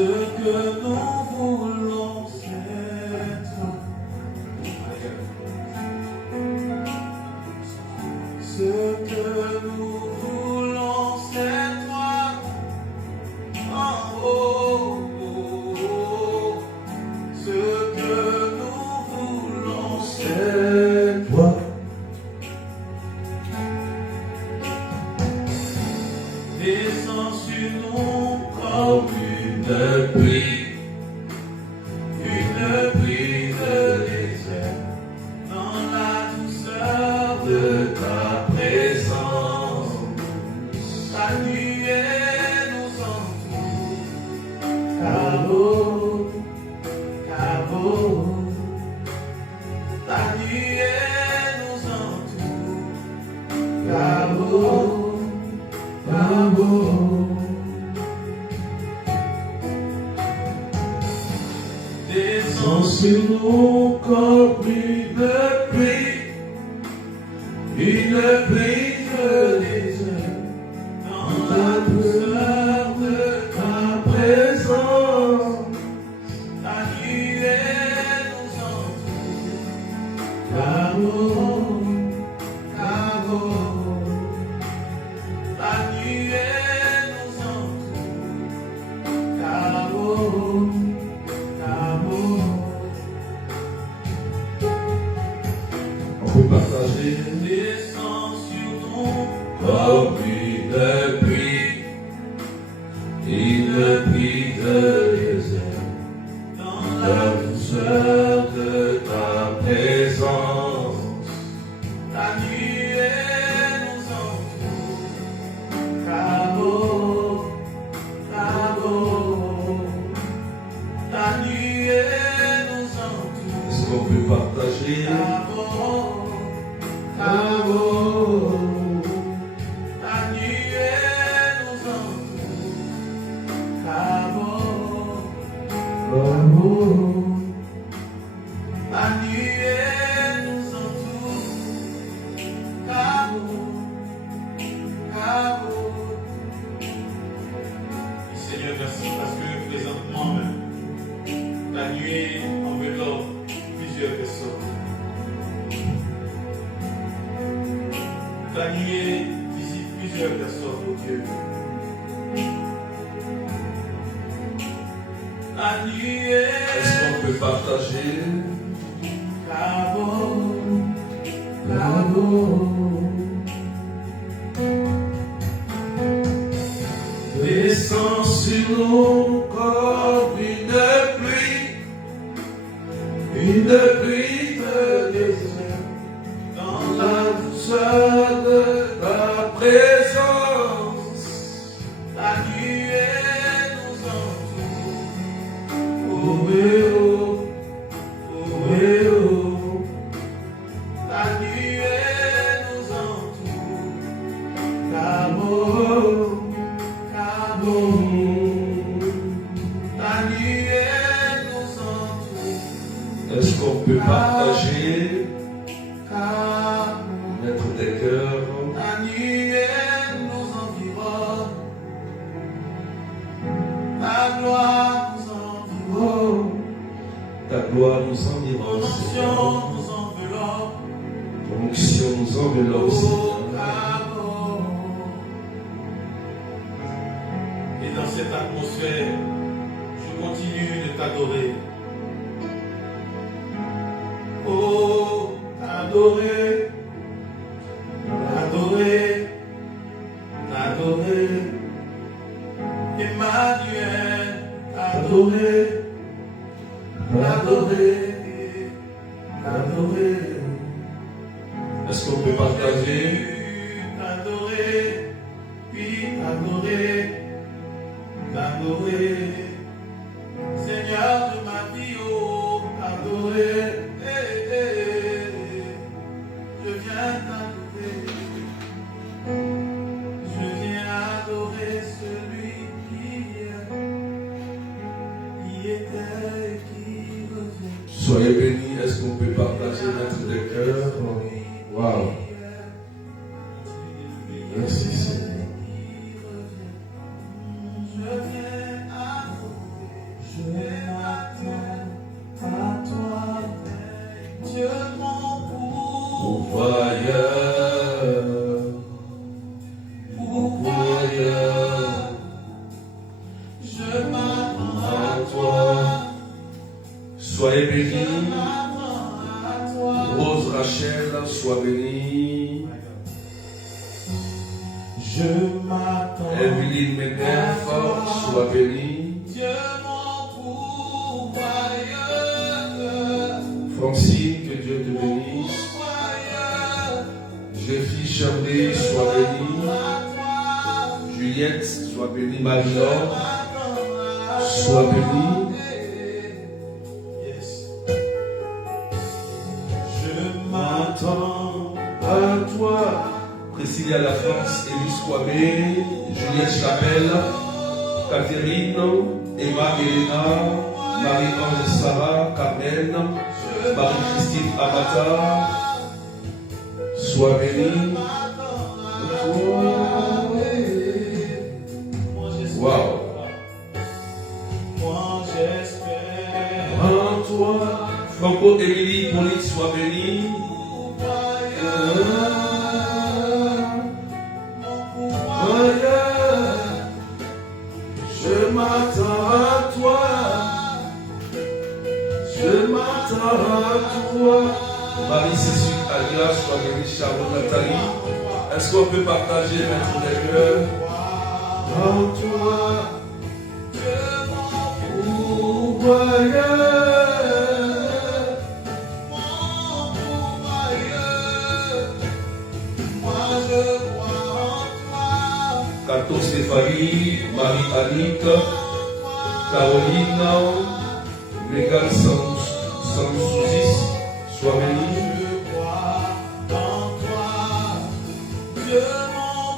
que nous voulons, c'est toi. Ce que nous voulons, c'est toi. Oh, oh, oh, oh. Ce que nous voulons, c'est toi. Descends sur nous comme une pluie de désert, dans la douceur de ta présence. Ta nuée nous entoure, Cabo, Cabo. Ta nuée nous entoure, Cabo, Cabo. Descends sur nous comme une pluie de désert, dans la douceur de ta présence. Ta nuée nous entoure, Cabo, Cabo. Ta nuée nous entoure, Cabo, Cabo. On peut partager. Descends sur nous comme une pluie de désert, dans la douceur de ta présence. Ta nuée nous entoure, Cabo, Cabo. Ta nuée nous entoure. Est-ce qu'on peut partager? Cabo, Cabo. Ta nuée nous entoure, Cabo, Cabo. Ta nuée nous entoure, Cabo, Cabo. Seigneur, merci parce que présentement même, la nuée enveloppe plusieurs personnes. La nuée visite plusieurs personnes, oh Dieu. La nuée, Est-ce qu'on peut partager? Cabo, Cabo. Descends sur nous comme une pluie de désert, Dans dans la la douceur de ta présence. Ta nuée nous entoure, Oh, eh, oh, oh, eh, oh. ta nuée nous entoure, Cabo, Cabo. Ta nuée nous entoure, est-ce qu'on peut partager? Cabo. Maître des cœurs, Ta nuée nous environne, ta gloire nous environne, ta gloire nous ton environne, onction Seigneur. nous enveloppe, Ton onction nous enveloppe, au Seigneur. Cabo. Et dans cette atmosphère, je continue de t'adorer. Oh, t'adorer, t'adorer, t'adorer. Emmanuel, t'adorer, t'adorer, t'adorer. Est-ce qu'on peut partager? T'adorer, puis t'adorer, t'adorer. Seigneur de ma vie, oh, t'adorer. Je viens t'adorer. Je viens adorer celui qui était et qui revient. Soyez bénis. Est-ce qu'on peut partager notre des cœurs? Waouh. Merci Seigneur. Je viens adorer. Soyez bénis. Rose Rachel, sois bénie. Je m'attends. Evelyne Medef, sois bénie. Dieu mon pourvoyeur. Francine, que Dieu te bénisse. Jeff Shirley, sois bénie. Juliette, sois bénie. Marie-Laure, sois bénie. Je m'attends À toi, Priscilla La France, Élise Kwame, Juliette Chapelle, Catherine, Emma Elena, Marie-Ange Sarah, Carmen, Marie-Christine Amata, sois bénie. Wow. moi j'espère. En toi, Franco Émilie Pauline, sois bénie. Je m'attends à toi. Je m'attends à toi. Marie-Cécile Alia, sois bénie. Sharon Nathalie. Est-ce qu'on peut partager Maître des cœurs? En toi. Cato Stéphanie, Marie-Annick, Caroline, Megan Sansouzis, sois bénie.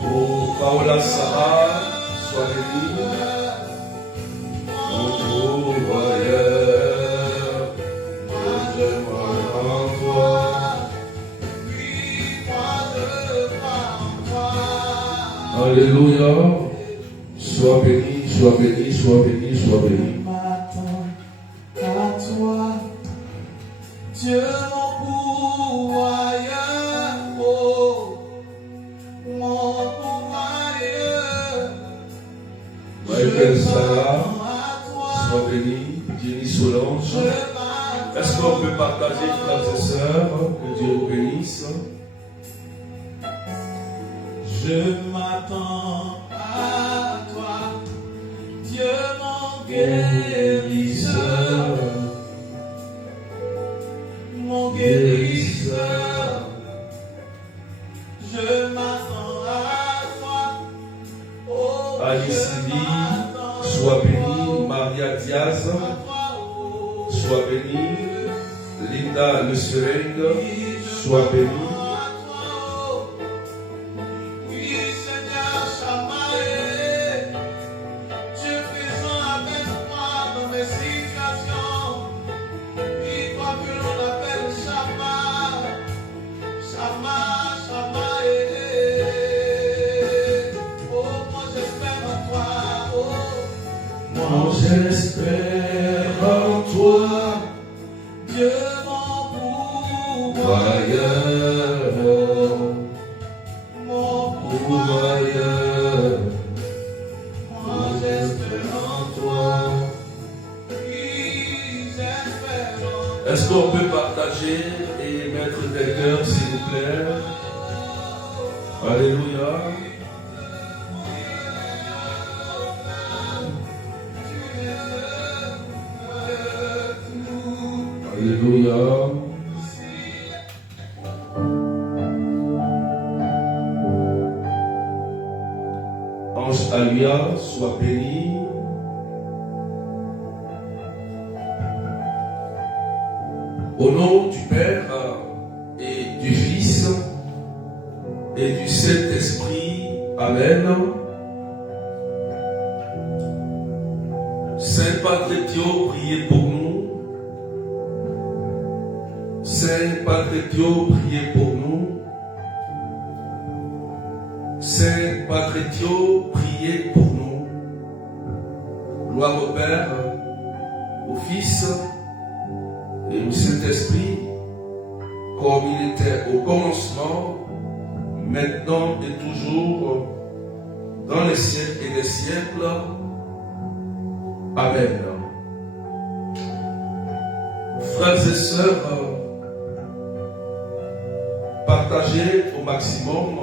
Oh, Paola Sarah, sois bénie. Oh, voyeur, je m'attends en toi. Alléluia. Sois béni, sois béni, sois béni, sois béni. Je m'attends à toi, Dieu mon pourvoyeur, oh, mon pourvoyeur. Michael Sarah, sois béni. Jenny Solange. Est-ce qu'on peut partager, frères et sœurs? Que Dieu vous bénisse. Je m'attends à toi, Dieu mon guérisseur, mon guérisseur. Je m'attends à toi, oh Alice Lee, sois bénie. Maria Diaz, sois bénie. Linda Le Seringue, sois bénie. J'espère en toi, Dieu mon pourvoyeur, mon pourvoyeur. moi j'espère en toi, oui j'espère en toi. Est-ce qu'on peut partager et mettre des cœurs, s'il vous plaît? Alléluia. Alléluia. Ange Alia, sois béni. Au nom du Père et du Fils et du Saint-Esprit, Amen. Saint Padre Dieu, priez pour nous. Saint Padre Dieu, priez pour nous. Saint Padre Dieu, priez pour nous. Gloire au Père, au Fils et au Saint-Esprit, comme il était au commencement, maintenant et toujours, dans les siècles et les siècles. Amen. Frères et sœurs, partagez au maximum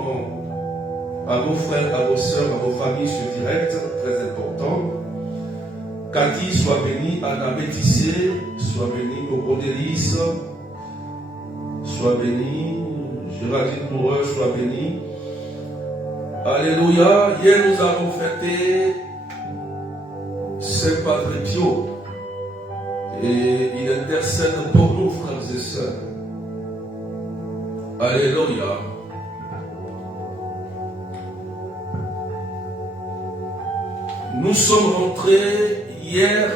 à vos frères, à vos sœurs, à vos familles ce direct, très important. Cathy soit bénie, Anna Bétissé soit bénie, Coco Délice soit bénie, Géraldine Moureux soit bénie. Alléluia. Hier nous avons fêté Saint Padre Pio et il intercède pour nous, frères et sœurs. Alléluia. Nous sommes rentrés hier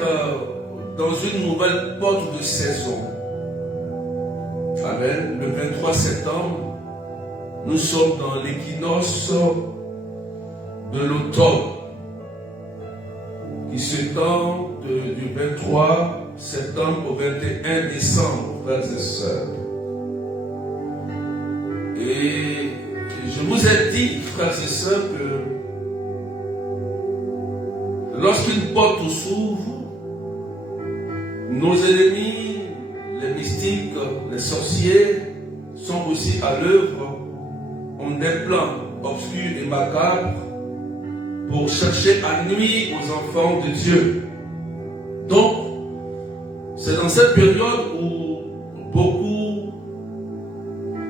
dans une nouvelle porte de saison. Amen. Le 23 septembre, nous sommes dans l'équinoxe de l'automne qui s'étend du 23 septembre au 21 décembre, frères et sœurs. Et je vous ai dit, frères et sœurs, que lorsqu'une porte s'ouvre, nos ennemis, les mystiques, les sorciers, sont aussi à l'œuvre, ont des plans obscurs et macabres pour chercher à nuire aux enfants de Dieu. Donc, c'est dans cette période où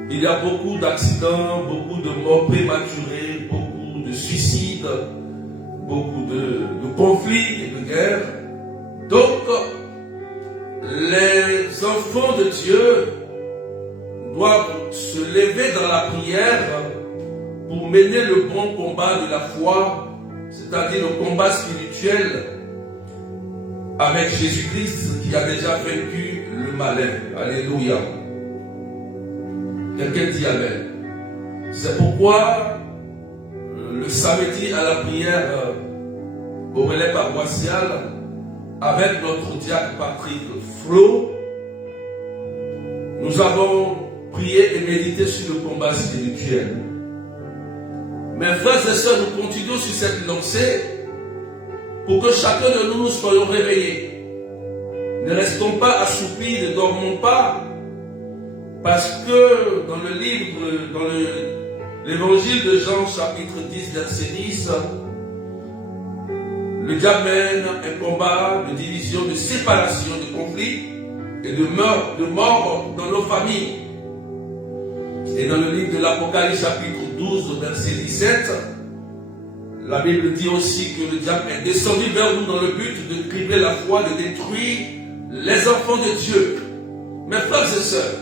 il y a beaucoup d'accidents, beaucoup de morts prématurées, beaucoup de suicides, beaucoup de conflits et de guerres. Donc, les enfants de Dieu doivent se lever dans la prière pour mener le bon combat de la foi, c'est-à-dire le combat spirituel avec Jésus-Christ qui a déjà vaincu le malin. Alléluia. Quelqu'un dit Amen. C'est pourquoi le samedi à la prière au relais paroissial, avec notre diacre Patrick Flo, nous avons prié et médité sur le combat spirituel. Mes frères et sœurs, nous continuons sur cette lancée pour que chacun de nous soyons réveillés. Ne restons pas assoupis, ne dormons pas, parce que dans le livre, dans l'évangile de Jean, chapitre 10, verset 10, le diable mène un combat de division, de séparation, de conflit et de mort dans nos familles. Et dans le livre de l'Apocalypse, chapitre 12, verset 17, la Bible dit aussi que le diable est descendu vers nous dans le but de cribler la foi, de détruire les enfants de Dieu. Mes frères et sœurs,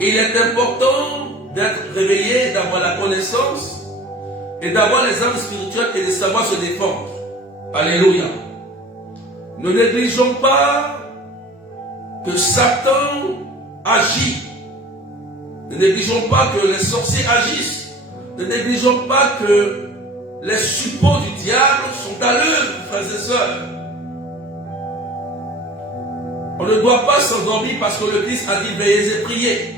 il est important d'être réveillé, d'avoir la connaissance et d'avoir les armes spirituelles et de savoir se défendre. Alléluia. Ne négligeons pas que Satan agit. Ne négligeons pas que les sorciers agissent. Ne négligeons pas que les suppôts du diable sont à l'œuvre, frères et sœurs. On ne doit pas s'endormir parce que le Christ a dit veillez et priez.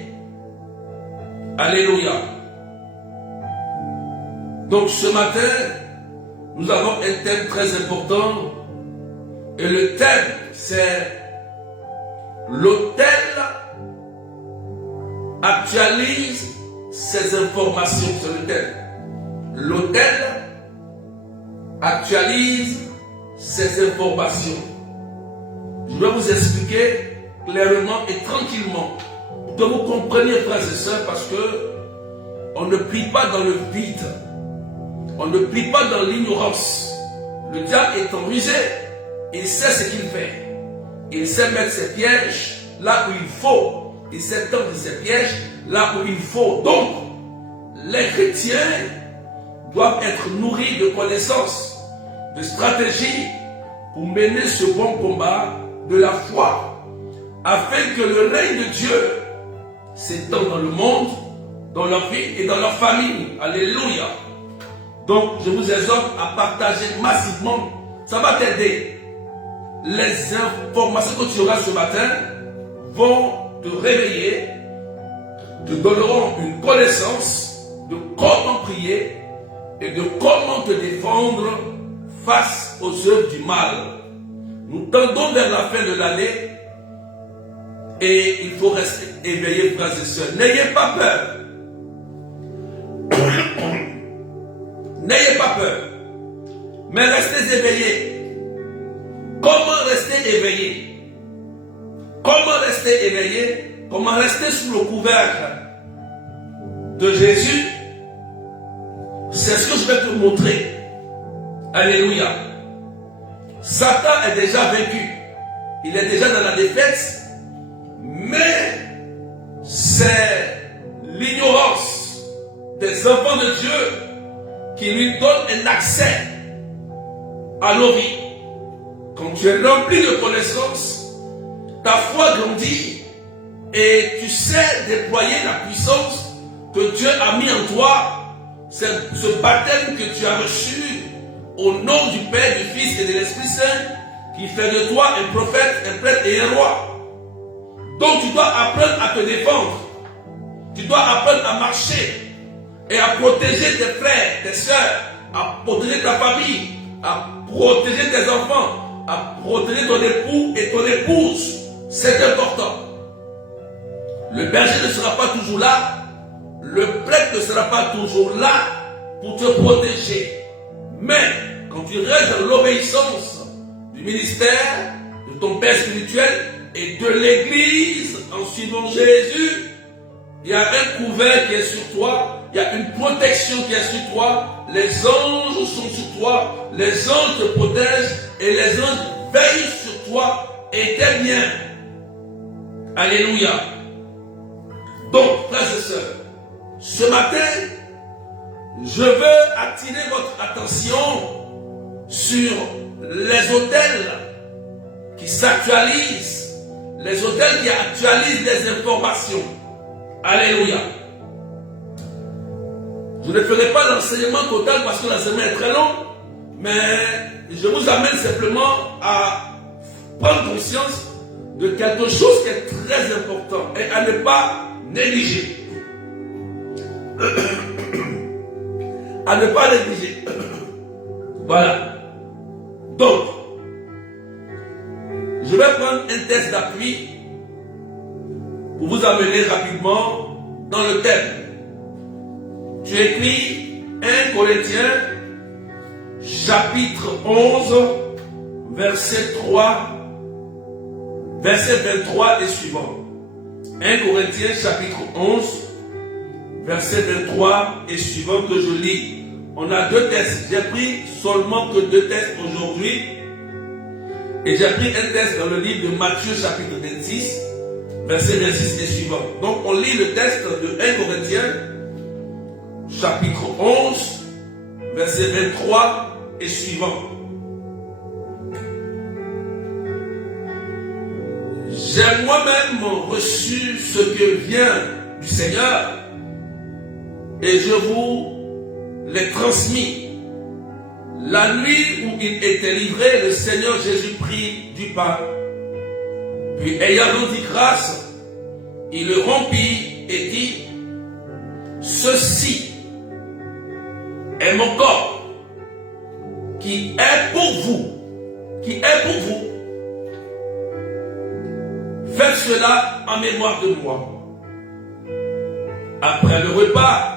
Alléluia. Donc ce matin, nous avons un thème très important. Et le thème, c'est l'autel actualise ses informations. C'est le thème. L'autel actualise ses informations. Je vais vous expliquer clairement et tranquillement pour que vous compreniez, frères et sœurs, parce que on ne prie pas dans le vide. On ne prie pas dans l'ignorance. Le diable est rusé. Il sait ce qu'il fait. Il sait mettre ses pièges là où il faut. Il sait tendre ses pièges là où il faut. Donc, les chrétiens doivent être nourris de connaissances, de stratégies pour mener ce bon combat de la foi, afin que le règne de Dieu s'étende dans le monde, dans leur vie et dans leur famille. Alléluia. Donc, je vous exhorte à partager massivement. Ça va t'aider. Les informations que tu auras ce matin vont te réveiller, te donneront une connaissance de comment prier et de comment te défendre face aux œuvres du mal. Nous tendons vers la fin de l'année Et il faut rester éveillé, frères et sœurs. N'ayez pas peur. N'ayez pas peur. Mais restez éveillés. Comment rester éveillé? Comment rester éveillé? Comment rester sous le couvercle de Jésus? C'est ce que je vais te montrer. Alléluia. Satan est déjà vaincu. Il est déjà dans la défaite. Mais c'est l'ignorance des enfants de Dieu qui lui donne un accès à nos vies. Quand tu es rempli de connaissances, ta foi grandit et tu sais déployer la puissance que Dieu a mis en toi. C'est ce baptême que tu as reçu au nom du Père, du Fils et de l'Esprit Saint qui fait de toi un prophète, un prêtre et un roi. Donc tu dois apprendre à te défendre. Tu dois apprendre à marcher et à protéger tes frères, tes soeurs, à protéger ta famille, à protéger tes enfants, à protéger ton époux et ton épouse. C'est important. Le berger ne sera pas toujours là. Le prêtre ne sera pas toujours là pour te protéger. Mais quand tu restes dans l'obéissance du ministère, de ton Père spirituel et de l'Église en suivant Jésus, il y a un couvert qui est sur toi, il y a une protection qui est sur toi, les anges sont sur toi, les anges te protègent et les anges veillent sur toi et tes biens. Alléluia. Donc, frères et sœurs, ce matin, je veux attirer votre attention sur les autels qui s'actualisent, les autels qui actualisent les informations. Alléluia. Je ne ferai pas l'enseignement total parce que l'enseignement est très long, mais je vous amène simplement à prendre conscience de quelque chose qui est très important et à ne pas négliger. À ne pas négliger. Voilà. Donc, je vais prendre un test d'appui pour vous amener rapidement dans le thème. Tu écris 1 Corinthiens chapitre 11 verset 3 verset 23 et suivant. 1 Corinthiens chapitre 11 verset 23 et suivant que je lis. On a deux tests. J'ai pris seulement que deux tests aujourd'hui. Et j'ai pris un test dans le livre de Matthieu chapitre 26 verset 26 et suivant. Donc on lit le test de 1 Corinthiens chapitre 11 verset 23 et suivant. J'ai moi-même reçu ce que vient du Seigneur et je vous l'ai transmis. La nuit où il était livré, le Seigneur Jésus prit du pain. Puis ayant rendu grâce, il le rompit et dit: ceci est mon corps qui est pour vous. Qui est pour vous. Faites cela en mémoire de moi. Après le repas,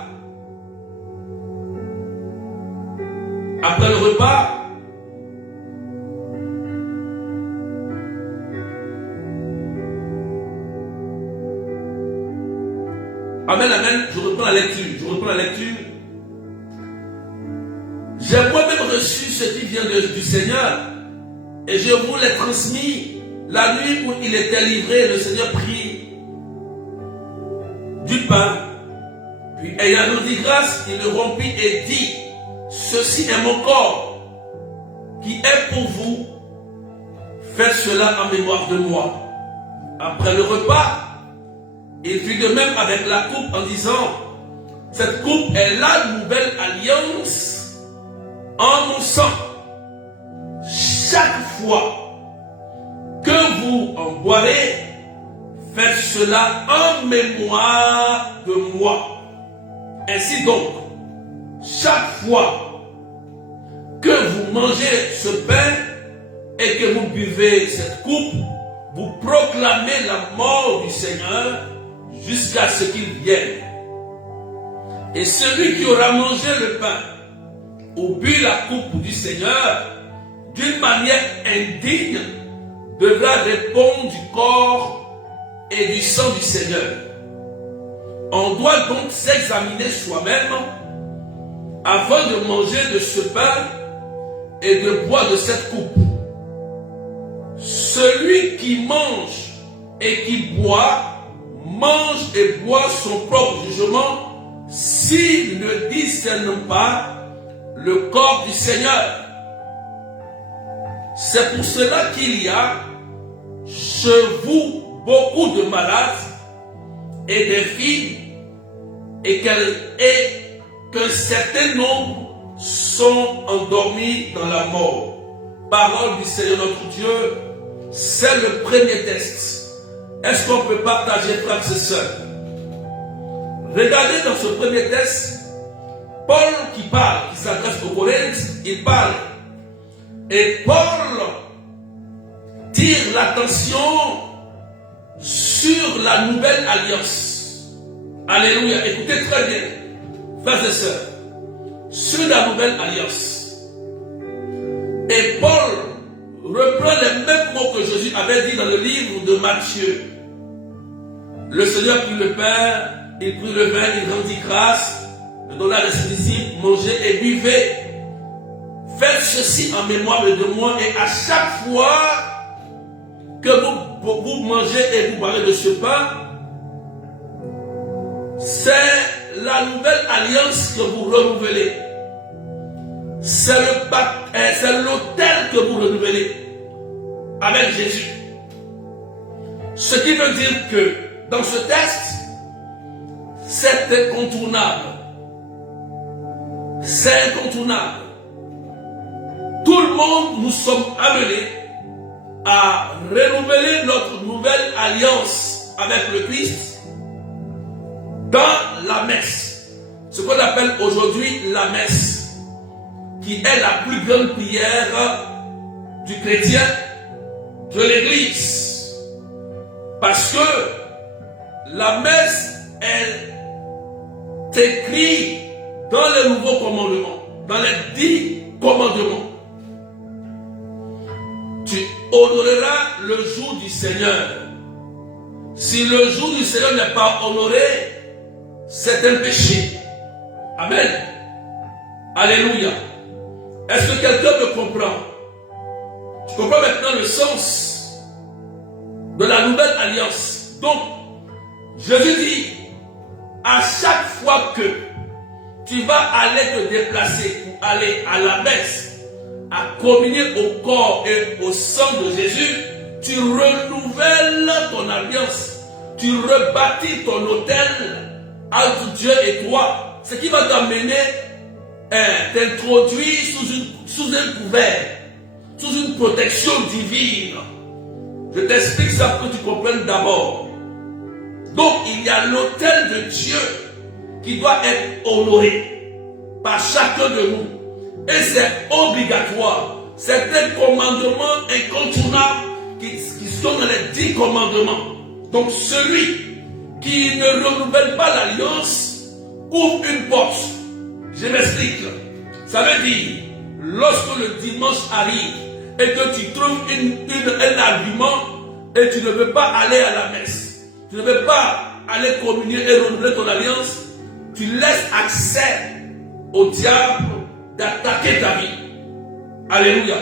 amen, amen, je reprends la lecture. J'ai moi-même reçu ce qui vient du Seigneur et je vous l'ai transmis. La nuit où il était livré, le Seigneur prit du pain, puis ayant rendu grâce, il le rompit et dit: ceci est mon corps qui est pour vous. Faites cela en mémoire de moi. Après le repas, il fit de même avec la coupe en disant: cette coupe est la nouvelle alliance en mon sang. Chaque fois que vous en boirez, faites cela en mémoire de moi. Ainsi donc, chaque fois que vous mangez ce pain et que vous buvez cette coupe, vous proclamez la mort du Seigneur jusqu'à ce qu'il vienne. Et celui qui aura mangé le pain ou bu la coupe du Seigneur d'une manière indigne devra répondre du corps et du sang du Seigneur. On doit donc s'examiner soi-même avant de manger de ce pain et de boire de cette coupe. Celui qui mange et qui boit, mange et boit son propre jugement s'il ne discerne pas le corps du Seigneur. C'est pour cela qu'il y a chez vous beaucoup de malades et des filles et qu'un certain nombre sont endormis dans la mort. Parole du Seigneur notre Dieu, c'est le premier test. Est-ce qu'on peut partager, frères et sœurs? Regardez dans ce premier test, Paul qui parle, qui s'adresse aux Corinthiens, il parle. Et Paul tire l'attention sur la nouvelle alliance. Alléluia. Écoutez très bien, frères et sœurs. Sur la nouvelle alliance. Et Paul reprend les mêmes mots que Jésus avait dit dans le livre de Matthieu. Le Seigneur prit le pain, il prit le vin, il rendit grâce, le donna à ses disciples, mangez et buvez. Faites ceci en mémoire de moi, et à chaque fois que vous mangez et vous boirez de ce pain, c'est la nouvelle alliance que vous renouvelez. C'est l'autel que vous renouvelez avec Jésus. Ce qui veut dire que dans ce texte, c'est incontournable. C'est incontournable. Tout le monde, nous sommes amenés à renouveler notre nouvelle alliance avec le Christ dans la messe. Ce qu'on appelle aujourd'hui la messe, qui est la plus grande prière du chrétien, de l'Église. Parce que la messe, elle écrite dans les nouveaux commandements, dans les 10 commandements. Tu honoreras le jour du Seigneur. Si le jour du Seigneur n'est pas honoré, c'est un péché. Amen. Alléluia. Est-ce que quelqu'un me comprend? Tu comprends maintenant le sens de la nouvelle alliance. Donc, Jésus dit, à chaque fois que tu vas aller te déplacer pour aller à la messe, à communier au corps et au sang de Jésus, tu renouvelles ton alliance, tu rebâtis ton autel entre Dieu et toi, ce qui va t'amener t'introduire sous un couvert, sous une protection divine. Je t'explique ça pour que tu comprennes d'abord. Donc il y a l'autel de Dieu qui doit être honoré par chacun de nous. Et c'est obligatoire. C'est un commandement incontournable qui sont dans les 10 commandements. Donc celui qui ne renouvelle pas l'alliance ouvre une porte. Je m'explique. Ça veut dire, lorsque le dimanche arrive et que tu trouves un argument et tu ne veux pas aller à la messe, tu ne veux pas aller communier et renouveler ton alliance, tu laisses accès au diable d'attaquer ta vie. Alléluia.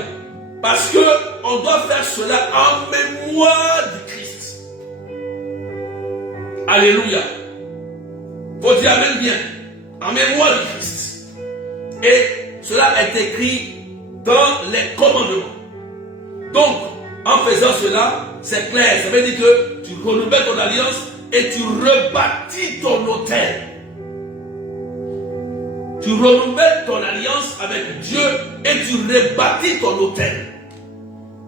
Parce que on doit faire cela en mémoire du Christ. Alléluia. Faut dire amen bien. En mémoire du Christ. Et cela est écrit dans les commandements. Donc, en faisant cela, c'est clair. Ça veut dire que tu renouvelles ton alliance et tu rebâtis ton autel. Tu renouvelles ton alliance avec Dieu et tu rebâtis ton autel.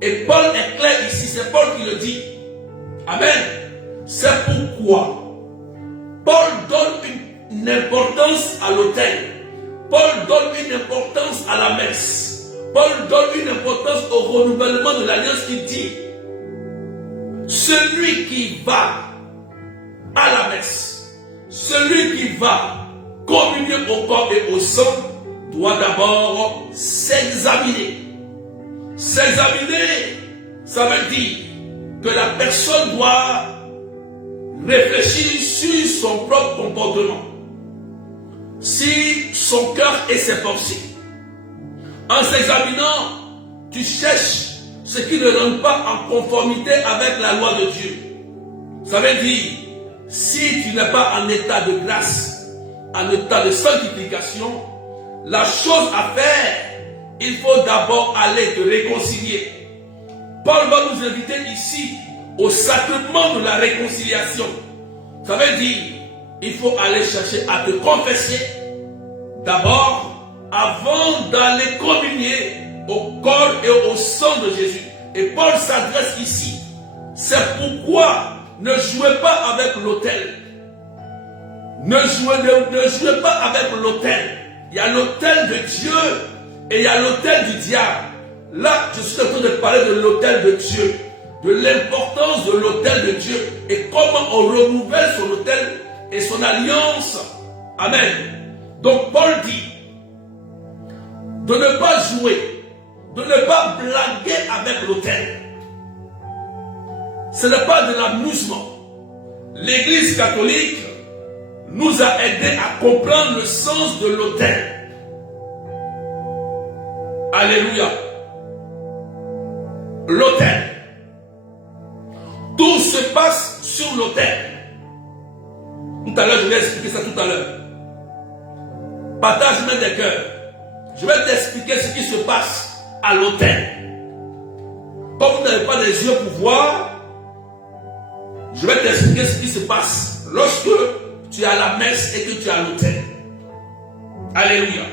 Et Paul est clair ici, c'est Paul qui le dit. Amen. C'est pourquoi Paul donne une importance à l'autel. Paul donne une importance à la messe. Paul donne une importance au renouvellement de l'alliance qui dit celui qui va à la messe, celui qui va communier au corps et au sang, doit d'abord s'examiner. S'examiner, ça veut dire que la personne doit réfléchir sur son propre comportement, si son cœur et ses pensées. En s'examinant, tu cherches ce qui ne rentre pas en conformité avec la loi de Dieu. Ça veut dire, si tu n'es pas en état de grâce, en état de sanctification, la chose à faire, il faut d'abord aller te réconcilier. Paul va nous inviter ici au sacrement de la réconciliation. Ça veut dire, il faut aller chercher à te confesser d'abord avant d'aller communier au corps et au sang de Jésus. Et Paul s'adresse ici. C'est pourquoi ne jouez pas avec l'autel. Ne jouez pas avec l'autel. Il y a l'autel de Dieu et il y a l'autel du diable. Là, je suis en train de parler de l'autel de Dieu, de l'importance de l'autel de Dieu et comment on renouvelle son autel et son alliance. Amen. Donc Paul dit de ne pas jouer, de ne pas blaguer avec l'autel. Ce n'est pas de l'amusement. L'Église catholique nous a aidés à comprendre le sens de l'autel. Alléluia. L'autel. Tout se passe sur l'autel. Tout à l'heure, je vais expliquer ça tout à l'heure. Partage même des cœurs. Je vais t'expliquer ce qui se passe à l'autel. Comme vous n'avez pas les yeux pour voir, je vais t'expliquer ce qui se passe lorsque tu es à la messe et que tu es à l'autel. Alléluia.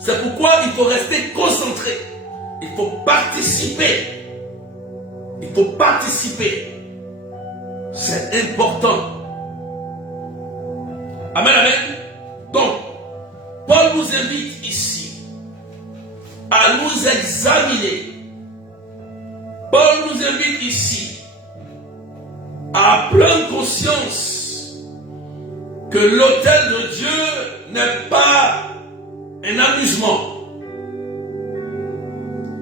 C'est pourquoi il faut rester concentré. Il faut participer. Il faut participer. C'est important. Amen, amen. Donc, Paul nous invite ici à nous examiner. Paul nous invite ici à prendre conscience que l'autel de Dieu n'est pas un amusement.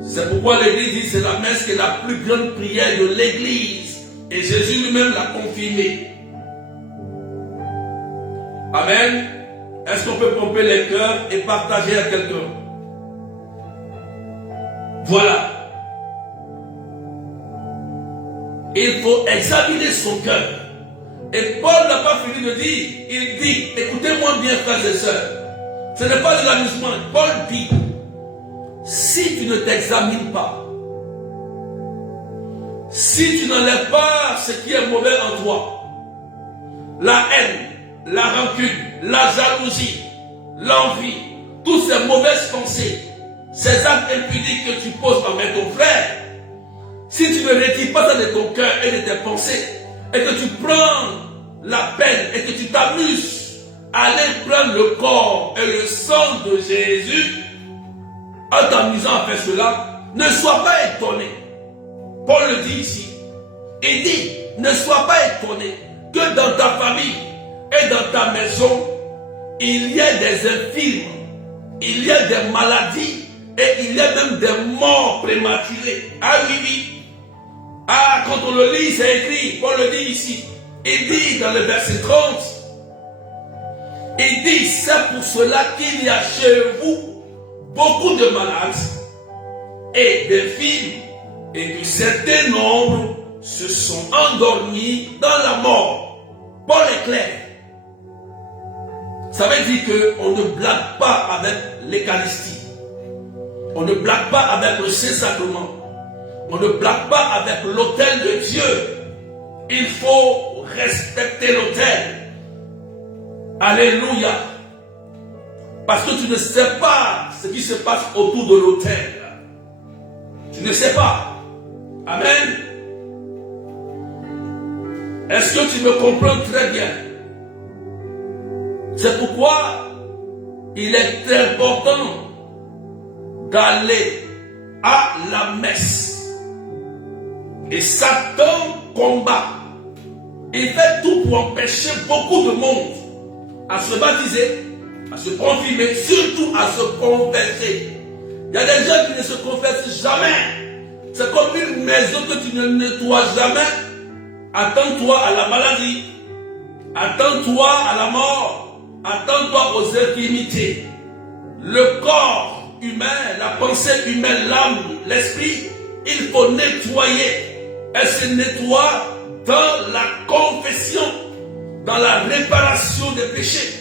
C'est pourquoi l'Église dit que c'est la messe qui est la plus grande prière de l'Église. Et Jésus lui-même l'a confirmé. Amen. Est-ce qu'on peut pomper les cœurs et partager à quelqu'un? Voilà. Il faut examiner son cœur. Et Paul n'a pas fini de dire. Il dit, écoutez-moi bien, frères et sœurs. Ce n'est pas de l'amusement. Paul dit, si tu ne t'examines pas, si tu n'enlèves pas ce qui est mauvais en toi, la haine, la rancune, la jalousie, l'envie, toutes ces mauvaises pensées, ces actes impudiques que tu poses envers ton frère, si tu ne retires pas ça de ton cœur et de tes pensées, et que tu prends la peine et que tu t'amuses à aller prendre le corps et le sang de Jésus, en t'amusant à faire cela, ne sois pas étonné. Paul le dit ici. Il dit, ne sois pas étonné que dans ta famille et dans ta maison, il y a des infirmes, il y a des maladies et il y a même des morts prématurées. Ah oui, oui. Ah, quand on le lit, c'est écrit, Paul le dit ici. Il dit dans le verset 30, il dit, c'est pour cela qu'il y a chez vous beaucoup de malades et des filles, et que certains nombres se sont endormis dans la mort. Paul est clair. Ça veut dire qu'on ne blague pas avec l'Eucharistie. On ne blague pas avec le Saint-Sacrement. On ne blague pas avec l'autel de Dieu. Il faut respecter l'autel. Alléluia. Parce que tu ne sais pas ce qui se passe autour de l'autel. Tu ne sais pas. Amen. Est-ce que tu me comprends très bien? C'est pourquoi il est important d'aller à la messe Et Satan combat. Il fait tout pour empêcher beaucoup de monde à se baptiser, à se confirmer, surtout à se convertir. Il y a des gens qui ne se confessent jamais. C'est comme une maison que tu ne nettoies jamais. Attends-toi à la maladie. Attends-toi à la mort. Attends-toi aux infirmités. Le corps humain, la pensée humaine, l'âme, l'esprit, il faut nettoyer. Elle se nettoie dans la confession, dans la réparation des péchés.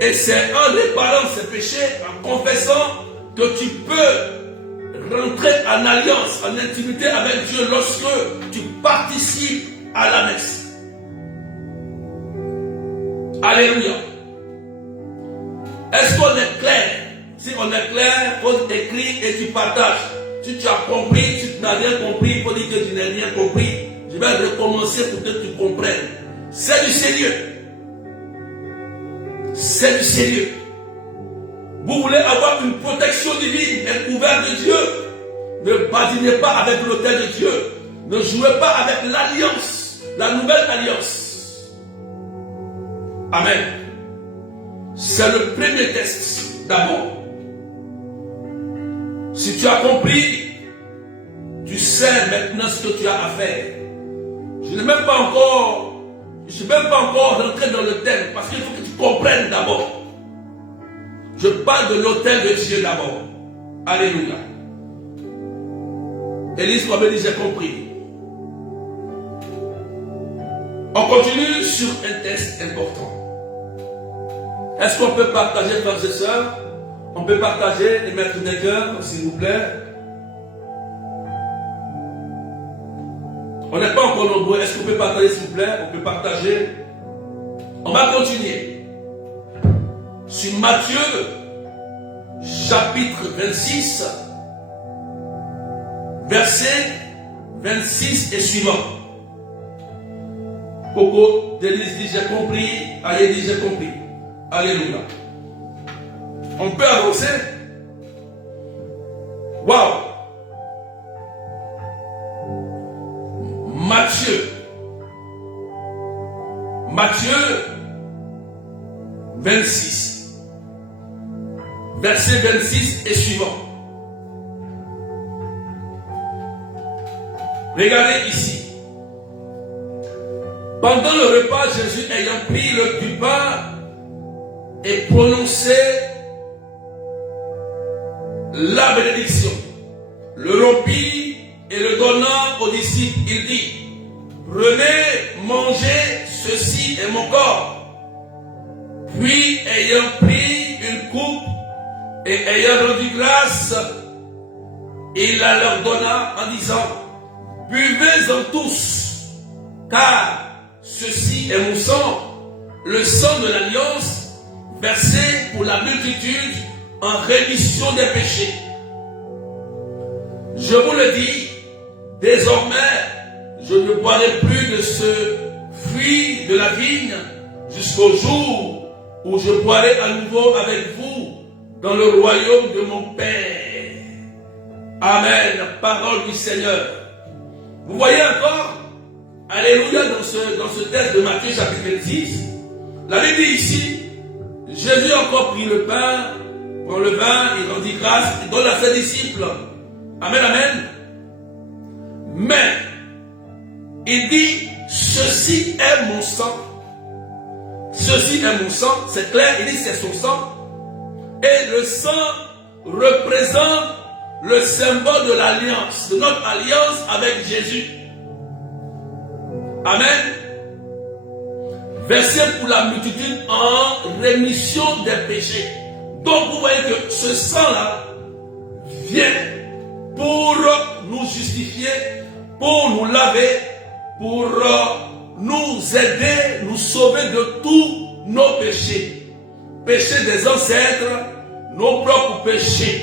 Et c'est en réparant ces péchés, en confessant, que tu peux rentrer en alliance, en intimité avec Dieu lorsque tu participes à la messe. Alléluia. Est-ce qu'on est clair? Si on est clair, il faut écrire et tu partages. Si tu as compris, si tu n'as rien compris, il faut dire que tu n'as rien compris. Je vais recommencer pour que tu comprennes. C'est du sérieux. C'est du sérieux. Vous voulez avoir une protection divine, être couvert de Dieu. Ne badinez pas avec l'autel de Dieu. Ne jouez pas avec l'alliance, la nouvelle alliance. Amen. C'est le premier test d'abord. Si tu as compris, tu sais maintenant ce que tu as à faire. Je ne suis même pas encore rentré dans le thème parce qu'il faut que tu comprennes d'abord. Je parle de l'autel de Dieu d'abord. Alléluia. Élise Kouabé dit j'ai compris. On continue sur un test important. Est-ce qu'on peut partager, frères et sœurs? On peut partager et mettre des cœurs, s'il vous plaît. On n'est pas encore nombreux. Est-ce qu'on peut partager, s'il vous plaît? On peut partager. On va continuer. Sur Matthieu, chapitre 26, verset 26 et suivant. Coco Denise dit j'ai compris. Allez, dit j'ai compris. Alléluia. On peut avancer. Waouh. Matthieu 26. Verset 26 et suivant. Regardez ici. Pendant le repas, Jésus ayant pris du pain et prononcé la bénédiction, le rompit et le donnant aux disciples, il dit: prenez, mangez, ceci est mon corps. Puis ayant pris une coupe et ayant rendu grâce, il la leur donna en disant: buvez-en tous, car ceci est mon sang, le sang de l'alliance, versé pour la multitude en rémission des péchés. Je vous le dis, désormais, je ne boirai plus de ce fruit de la vigne jusqu'au jour où je boirai à nouveau avec vous dans le royaume de mon Père. Amen. Parole du Seigneur. Vous voyez encore, alléluia, dans ce texte de Matthieu chapitre 26, la Bible dit ici, Jésus a encore pris le pain, prend le vin, il rendit grâce, il donne à ses disciples. Amen, amen. Mais, il dit, ceci est mon sang. Ceci est mon sang, c'est clair, il dit c'est son sang. Et le sang représente le symbole de l'alliance, de notre alliance avec Jésus. Amen. Versé pour la multitude en rémission des péchés. Donc vous voyez que ce sang-là vient pour nous justifier, pour nous laver, pour nous aider, nous sauver de tous nos péchés. Péchés des ancêtres, nos propres péchés.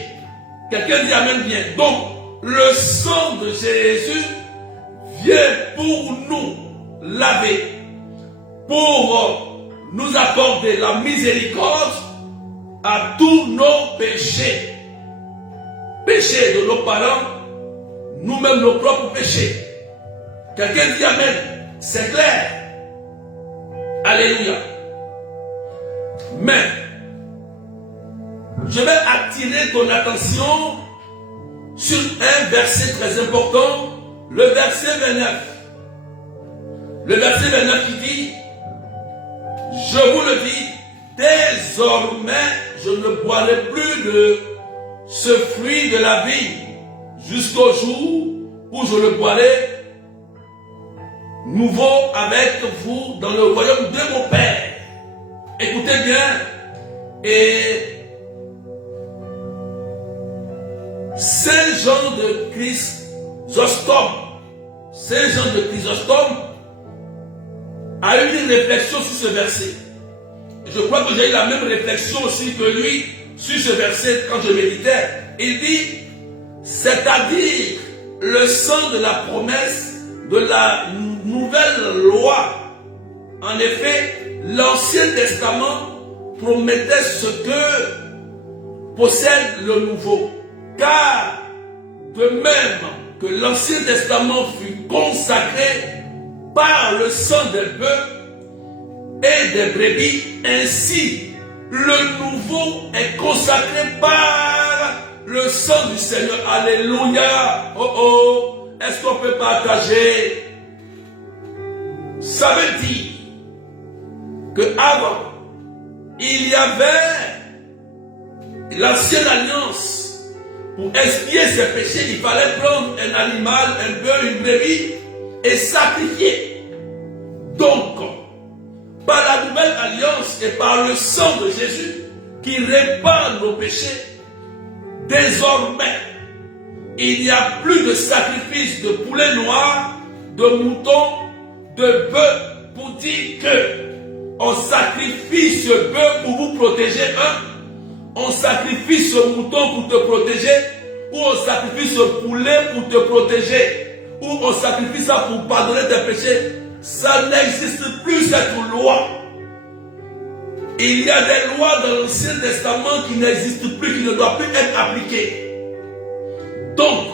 Quelqu'un dit amen bien. Donc, le sang de Jésus vient pour nous laver, pour nous accorder la miséricorde à tous nos péchés. Péchés de nos parents, nous-mêmes nos propres péchés. Quelqu'un dit Amen. C'est clair. Alléluia. Mais, je vais attirer ton attention sur un verset très important, le verset 29. Le verset 29 qui dit, je vous le dis, désormais, je ne boirai plus de ce fruit de la vie jusqu'au jour où je le boirai nouveau avec vous dans le royaume de mon Père. Écoutez bien, et Saint Jean de Chrysostome, Saint Jean de Chrysostome a eu une réflexion sur ce verset. Je crois que j'ai eu la même réflexion aussi que lui sur ce verset quand je méditais. Il dit, c'est-à-dire le sang de la promesse de la nouvelle loi. En effet, l'Ancien Testament promettait ce que possède le Nouveau. Car de même que l'Ancien Testament fut consacré par le sang des bœufs et des brebis, ainsi le Nouveau est consacré par le sang du Seigneur. Alléluia. Oh oh. Est-ce qu'on peut partager? Ça veut dire que avant, il y avait l'ancienne alliance. Pour expier ses péchés, il fallait prendre un animal, un bœuf, une brebis et sacrifier. Donc, par la nouvelle alliance et par le sang de Jésus qui répand nos péchés, désormais, il n'y a plus de sacrifice de poulet noir, de mouton, de bœuf, pour dire que on sacrifie ce bœuf pour vous protéger on sacrifie ce mouton pour te protéger, ou on sacrifie ce poulet pour te protéger, ou on sacrifie ça pour pardonner tes péchés. Ça n'existe plus cette loi. Il y a des lois dans l'Ancien Testament qui n'existent plus, qui ne doivent plus être appliquées. Donc,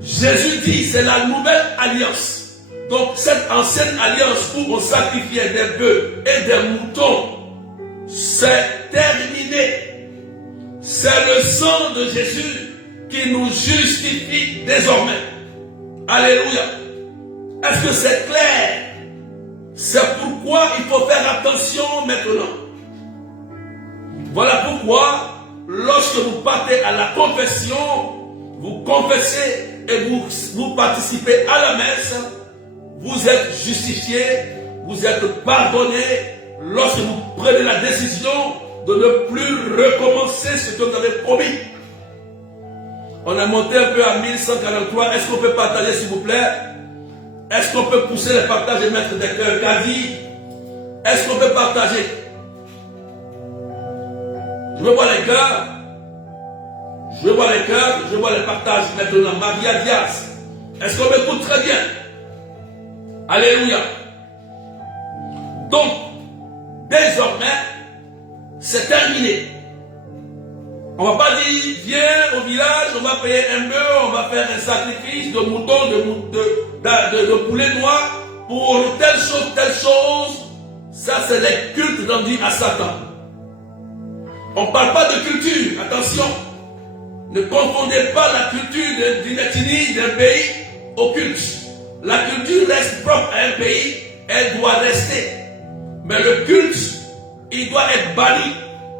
Jésus dit, c'est la nouvelle alliance. Donc, cette ancienne alliance où on sacrifiait des bœufs et des moutons, c'est terminé. C'est le sang de Jésus qui nous justifie désormais. Alléluia. Est-ce que c'est clair? C'est pourquoi il faut faire attention maintenant. Voilà pourquoi, lorsque vous partez à la confession, vous confessez et vous participez à la messe, vous êtes justifié, vous êtes pardonné lorsque vous prenez la décision de ne plus recommencer ce que vous avez promis. On a monté un peu à 1143. Est-ce qu'on peut partager, s'il vous plaît? Est-ce qu'on peut pousser les partages et mettre des cœurs? Kadi, est-ce qu'on peut partager? Je veux voir les cœurs. Je veux voir les cœurs. Je veux voir les partages maintenant. Maria Diaz, est-ce qu'on m'écoute très bien? Alléluia. Donc, désormais, c'est terminé. On ne va pas dire, viens au village, on va payer un bœuf, on va faire un sacrifice de mouton, de poulet noir pour telle chose, telle chose. Ça, c'est les cultes rendus à Satan. On ne parle pas de culture, attention. Ne confondez pas la culture d'une ethnie, d'un pays au culte. La culture reste propre à un pays, elle doit rester. Mais le culte, il doit être banni.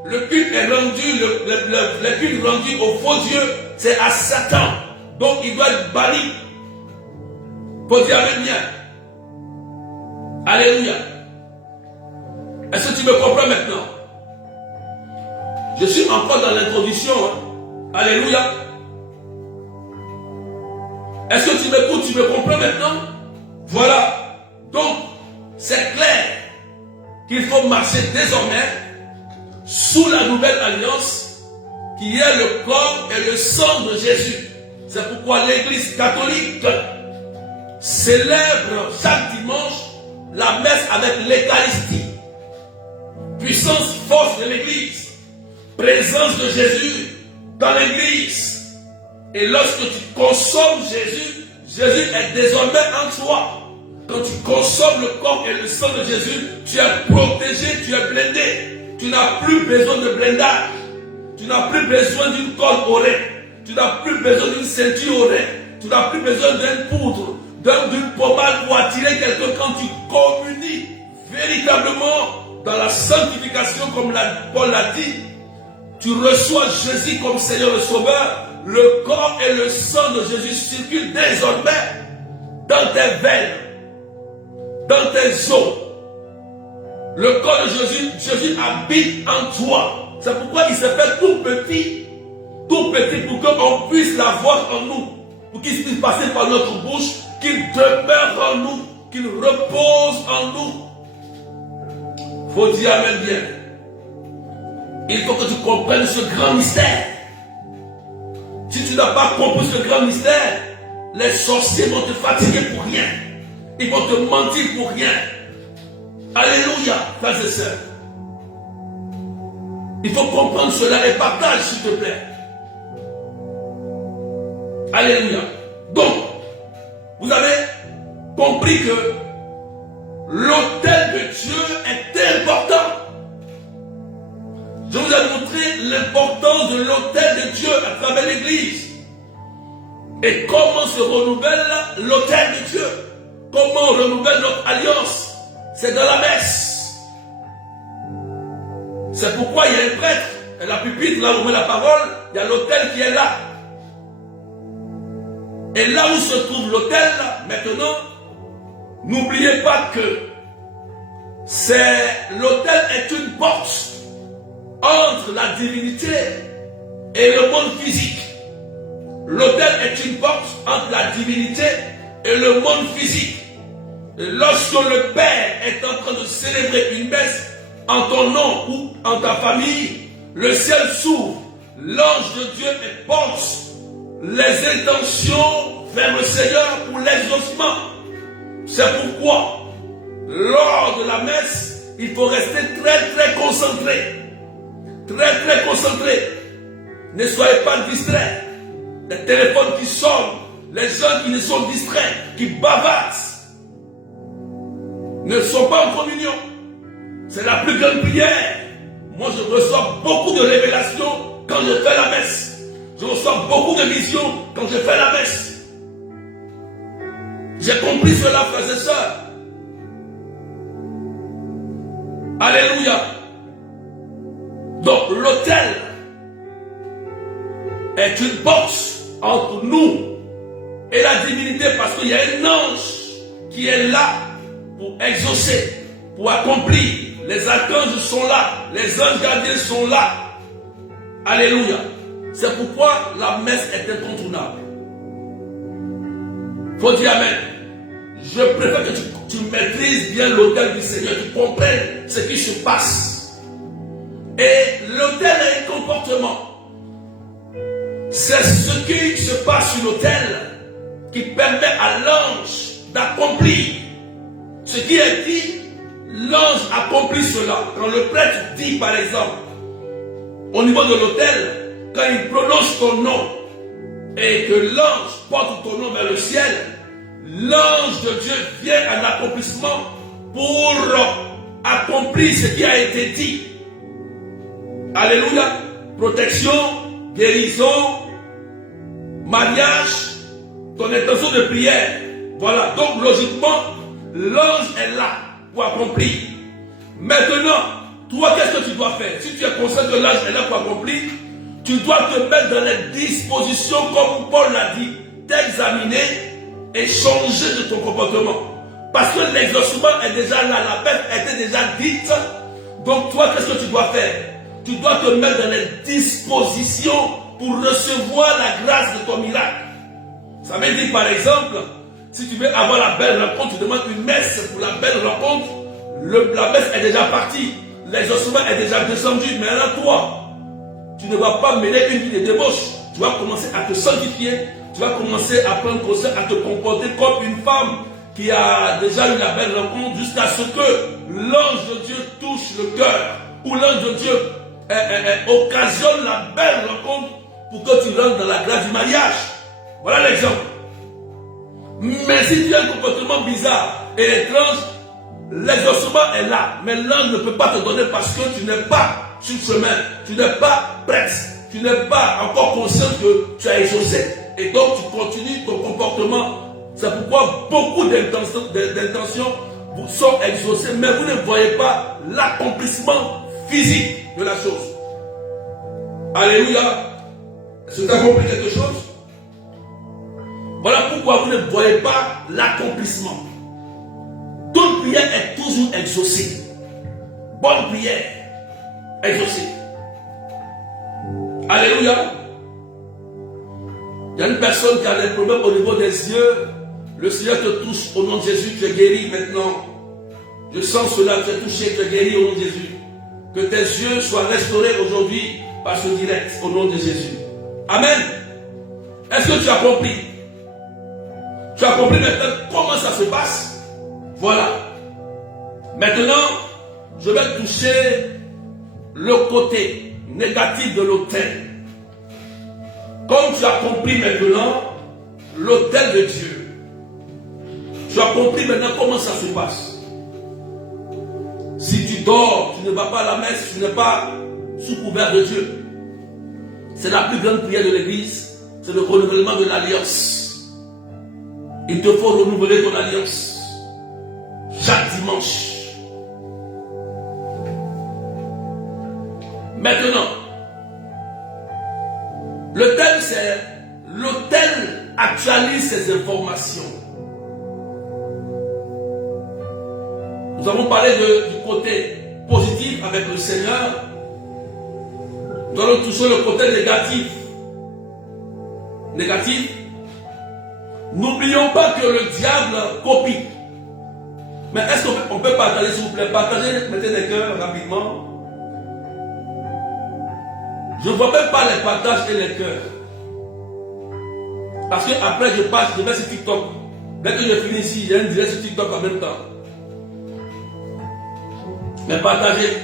Le culte est rendu, le culte rendu au faux Dieu, c'est à Satan. Donc il doit être banni. Faut dire avec bien. Alléluia. Est-ce que tu me comprends maintenant? Je suis encore dans l'introduction. Hein? Alléluia. Est-ce que tu m'écoutes, tu me comprends maintenant? Voilà. Donc, c'est clair qu'il faut marcher désormais sous la nouvelle alliance qui est le corps et le sang de Jésus. C'est pourquoi l'Église catholique célèbre chaque dimanche la messe avec l'Eucharistie. Puissance, force de l'Église, présence de Jésus dans l'Église. Et lorsque tu consommes Jésus, Jésus est désormais en toi. Quand tu consommes le corps et le sang de Jésus, tu es protégé, tu es blindé. Tu n'as plus besoin de blindage. Tu n'as plus besoin d'une corde au rein. Tu n'as plus besoin d'une ceinture au rein. Tu n'as plus besoin d'une poudre, d'une pommade pour attirer quelqu'un quand tu communies véritablement dans la sanctification, comme Paul l'a dit. Tu reçois Jésus comme Seigneur et Sauveur. Le corps et le sang de Jésus circulent désormais dans tes veines, dans tes os. Le corps de Jésus, Jésus habite en toi. C'est pourquoi il s'est fait tout petit pour qu'on puisse l'avoir en nous, pour qu'il puisse passer par notre bouche, qu'il demeure en nous, qu'il repose en nous. Faut dire amen bien. Il faut que tu comprennes ce grand mystère. Si tu n'as pas compris ce grand mystère, les sorciers vont te fatiguer pour rien. Ils vont te mentir pour rien. Alléluia, frères et sœurs. Il faut comprendre cela et partage, s'il te plaît. Alléluia. Donc, vous avez compris que l'autel de Dieu est important. Je vous ai montré l'importance de l'autel de Dieu à travers l'Église. Et comment se renouvelle l'autel de Dieu. Comment on renouvelle notre alliance. C'est dans la messe. C'est pourquoi il y a un prêtre. Et la pupitre, là où on met la parole, il y a l'autel qui est là. Et là où se trouve l'autel, maintenant, n'oubliez pas que l'autel est une porte entre la divinité et le monde physique. L'autel est une porte entre la divinité et le monde physique. Et lorsque le Père est en train de célébrer une messe en ton nom ou en ta famille, le ciel s'ouvre, l'ange de Dieu porte les intentions vers le Seigneur pour l'exaucement. C'est pourquoi, lors de la messe, il faut rester très concentré. Très concentré. Ne soyez pas distraits. Les téléphones qui sonnent, les gens qui ne sont distraits, qui bavassent, ne sont pas en communion. C'est la plus grande prière. Moi, je reçois beaucoup de révélations quand je fais la messe. Je reçois beaucoup de visions quand je fais la messe. J'ai compris cela, frères et sœurs. Alléluia. Donc, l'autel est une porte entre nous et la divinité, parce qu'il y a un ange qui est là pour exaucer, pour accomplir. Les archanges sont là, les anges gardiens sont là. Alléluia. C'est pourquoi la messe est incontournable. Faut dire amen. Je préfère que tu maîtrises bien l'autel du Seigneur, tu comprennes ce qui se passe. Et l'autel a un comportement. C'est ce qui se passe sur l'autel qui permet à l'ange d'accomplir ce qui est dit. L'ange accomplit cela. Quand le prêtre dit, par exemple, au niveau de l'autel, quand il prononce ton nom et que l'ange porte ton nom vers le ciel, l'ange de Dieu vient à l'accomplissement pour accomplir ce qui a été dit. Alléluia. Protection, guérison, mariage, ton intention de prière. Voilà. Donc logiquement, l'ange est là pour accomplir. Maintenant, toi, qu'est-ce que tu dois faire? Si tu es conscient que l'ange est là pour accomplir, tu dois te mettre dans les dispositions, comme Paul l'a dit, d'examiner et changer de ton comportement. Parce que l'exaucement est déjà là, la bête était déjà dite. Donc toi, qu'est-ce que tu dois faire? Tu dois te mettre dans les dispositions pour recevoir la grâce de ton miracle. Ça veut dire, par exemple, si tu veux avoir la belle rencontre, tu demandes une messe pour la belle rencontre, la messe est déjà partie, l'exaucement est déjà descendu. Maintenant, toi, tu ne vas pas mener une vie de débauche. Tu vas commencer à te sanctifier, tu vas commencer à prendre conscience, à te comporter comme une femme qui a déjà eu la belle rencontre, jusqu'à ce que l'ange de Dieu touche le cœur, ou l'ange de Dieu occasionne la belle rencontre pour que tu rentres dans la grâce du mariage. Voilà l'exemple. Mais si tu as un comportement bizarre et étrange, l'exaucement est là. Mais l'ange ne peut pas te donner parce que tu n'es pas sur le chemin. Tu n'es pas prête. Tu n'es pas encore conscient que tu as exaucé. Et donc tu continues ton comportement. C'est pourquoi beaucoup d'intentions sont exaucées, mais vous ne voyez pas l'accomplissement physique de la chose. Alléluia. Est-ce que tu as compris quelque chose? Voilà pourquoi vous ne voyez pas l'accomplissement. Toute prière est toujours exaucée. Bonne prière, exaucée. Alléluia. Il y a une personne qui a des problèmes au niveau des yeux. Le Seigneur te touche au nom de Jésus, tu es guéri maintenant. Je sens cela, tu es touché, tu es guéri au nom de Jésus. Que tes yeux soient restaurés aujourd'hui par ce direct au nom de Jésus. Amen. Est-ce que tu as compris? Tu as compris maintenant comment ça se passe? Voilà. Maintenant, je vais toucher le côté négatif de l'autel. Comme tu as compris maintenant l'autel de Dieu, tu as compris maintenant comment ça se passe. Si tu dors, tu ne vas pas à la messe, tu n'es pas sous couvert de Dieu. C'est la plus grande prière de l'Église, c'est le renouvellement de l'alliance. Il te faut renouveler ton alliance chaque dimanche. Maintenant, le thème c'est l'autel actualise ses informations. Nous avons parlé du côté positif avec le Seigneur. Nous allons toucher le côté négatif. Négatif. N'oublions pas que le diable copie. Mais est-ce qu'on peut partager, s'il vous plaît? Partagez, mettez des cœurs rapidement. Je ne vois même pas les partages et les cœurs. Parce que après je passe, je vais sur TikTok. Dès que je finis ici, j'ai un direct sur TikTok en même temps. Mais partagez.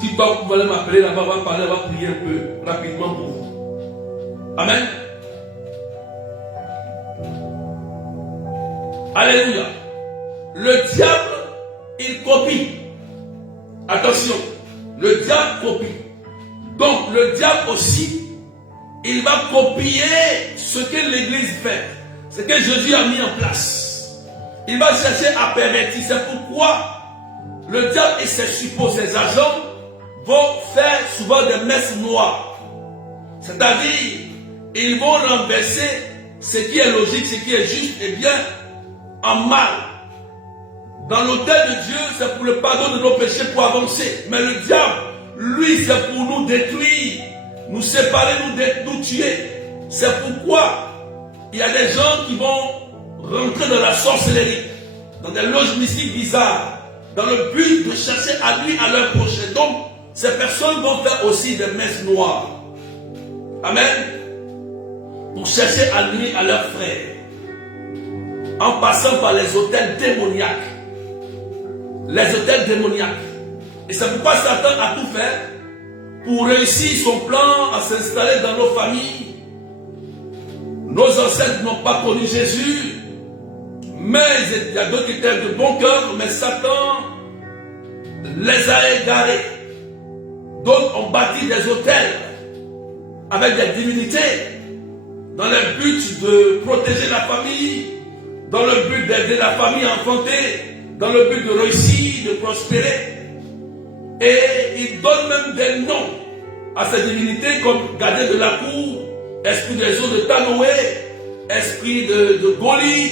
TikTok, vous allez m'appeler là-bas, on va parler, on va prier un peu rapidement pour vous. Amen. Alléluia. Le diable, il copie. Attention, le diable copie. Donc le diable aussi, il va copier ce que l'Église fait, ce que Jésus a mis en place. Il va chercher à pervertir. C'est pourquoi le diable et ses suppôts, ses agents, vont faire souvent des messes noires. C'est-à-dire, ils vont renverser ce qui est logique, ce qui est juste et bien en mal. Dans l'autel de Dieu, c'est pour le pardon de nos péchés, pour avancer. Mais le diable, lui, c'est pour nous détruire, nous séparer, nous tuer. C'est pourquoi il y a des gens qui vont rentrer dans la sorcellerie, dans des loges mystiques bizarres, dans le but de chercher à lui, à leur prochain. Donc, ces personnes vont faire aussi des messes noires. Amen. Pour chercher à lui, à leurs frères. En passant par les hôtels démoniaques. Les hôtels démoniaques. Et c'est pourquoi Satan a tout fait pour réussir son plan à s'installer dans nos familles. Nos ancêtres n'ont pas connu Jésus, mais il y a d'autres qui étaient de bon cœur, mais Satan les a égarés. D'autres ont bâti des hôtels avec des divinités dans le but de protéger la famille, dans le but d'aider la famille à enfanter, dans le but de réussir, de prospérer. Et ils donnent même des noms à ces divinités comme gardien de la cour, esprit des eaux de Tanoé, esprit de Goli,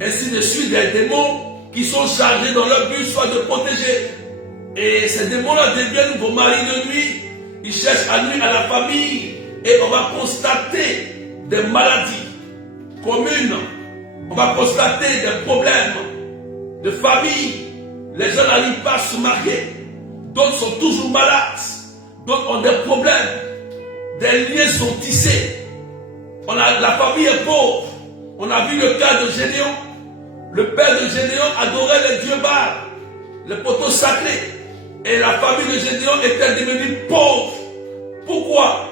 ainsi de suite, des démons qui sont chargés dans leur but soit de protéger. Et ces démons-là deviennent vos maris de nuit, ils cherchent à nuire à la famille et on va constater des maladies communes, on va constater des problèmes de famille, les gens n'arrivent pas à se marier. D'autres sont toujours malades. D'autres ont des problèmes. Des liens sont tissés. La famille est pauvre. On a vu le cas de Gédéon. Le père de Gédéon adorait les dieux Baal, les poteaux sacrés. Et la famille de Gédéon était devenue pauvre. Pourquoi?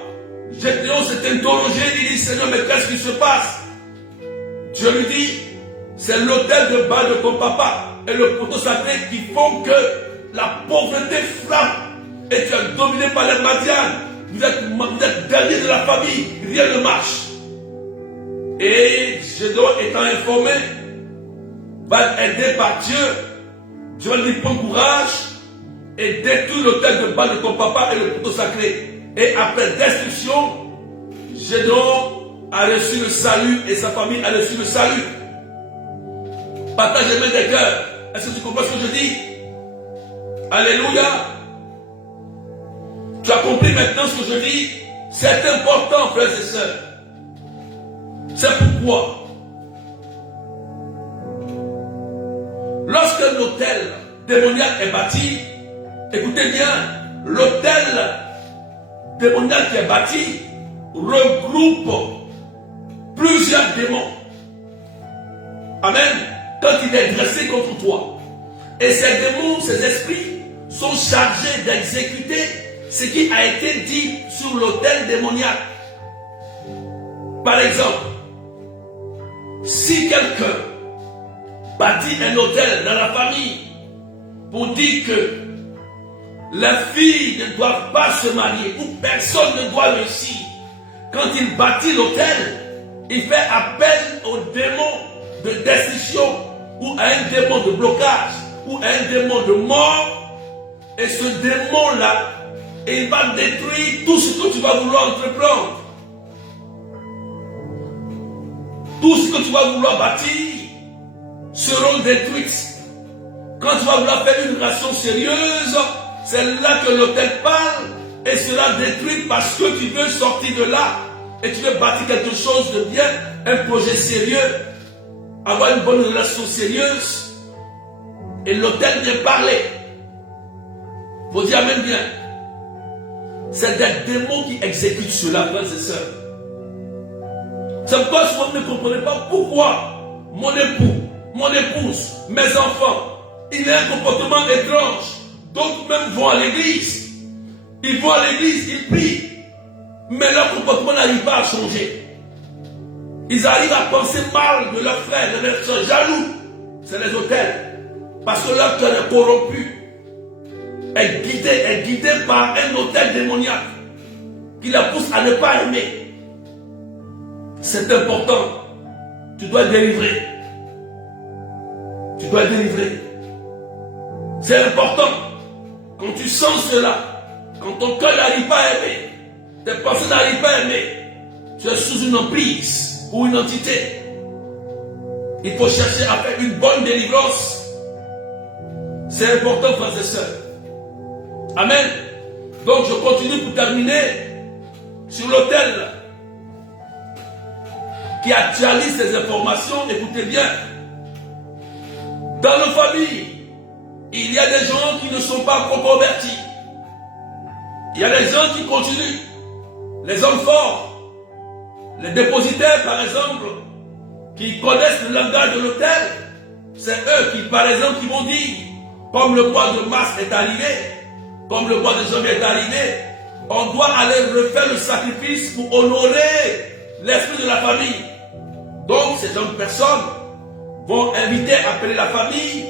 Gédéon s'est interrogé, il dit, Seigneur, mais qu'est-ce qui se passe? Dieu lui dit, c'est l'autel de bas de ton papa et le poteau sacré qui font que la pauvreté frappe et tu es dominé par les Madianes. Vous êtes dernier de la famille, rien ne marche. Et Gédéon étant informé, va être aidé par Dieu. Dieu va lui prendre courage et détruire l'autel de bas de ton papa et le poteau sacré. Et après destruction, Gédéon a reçu le salut et sa famille a reçu le salut. Partage les mains des cœurs. Est-ce que tu comprends ce que je dis? Alléluia. Tu as compris maintenant ce que je dis? C'est important, frères et sœurs. C'est pourquoi, lorsque l'autel démoniaque est bâti, écoutez bien, l'autel démoniaque qui est bâti regroupe plusieurs démons. Amen. Quand il est dressé contre toi. Et ces démons, ces esprits sont chargés d'exécuter ce qui a été dit sur l'autel démoniaque. Par exemple, si quelqu'un bâtit un autel dans la famille pour dire que les filles ne doivent pas se marier ou personne ne doit réussir, quand il bâtit l'autel, il fait appel au démon de destruction ou à un démon de blocage ou à un démon de mort, et ce démon-là, il va détruire tout ce que tu vas vouloir entreprendre. Tout ce que tu vas vouloir bâtir seront détruits. Quand tu vas vouloir faire une relation sérieuse, c'est là que l'autel parle et sera détruit parce que tu veux sortir de là et tu veux bâtir quelque chose de bien, un projet sérieux, avoir une bonne relation sérieuse. Et l'autel vient parler. Faut dire amen bien. C'est des démons qui exécutent cela, frères et sœurs. C'est pourquoi souvent vous ne comprenez pas pourquoi mon époux, mon épouse, mes enfants, il a un comportement étrange. D'autres même vont à l'église. Ils vont à l'église, ils prient. Mais leur comportement n'arrive pas à changer. Ils arrivent à penser mal de leurs frères, de leurs soeurs, jaloux. C'est les autels. Parce que leur cœur est corrompu. Est guidé par un autel démoniaque qui la pousse à ne pas aimer. C'est important. Tu dois délivrer. Tu dois délivrer. C'est important. Quand tu sens cela, quand ton cœur n'arrive pas à aimer, tes pensées n'arrivent pas à aimer, tu es sous une emprise ou une entité. Il faut chercher à faire une bonne délivrance. C'est important, frères et sœurs. Amen. Donc je continue pour terminer sur l'autel qui actualise ces informations. Écoutez bien. Dans nos familles, il y a des gens qui ne sont pas convertis. Il y a des gens qui continuent. Les hommes forts, les dépositaires par exemple, qui connaissent le langage de l'autel, c'est eux qui par exemple qui vont dire, comme le mois de mars est arrivé, comme le mois de janvier est arrivé, on doit aller refaire le sacrifice pour honorer l'esprit de la famille. Donc ces jeunes personnes vont inviter, appeler la famille,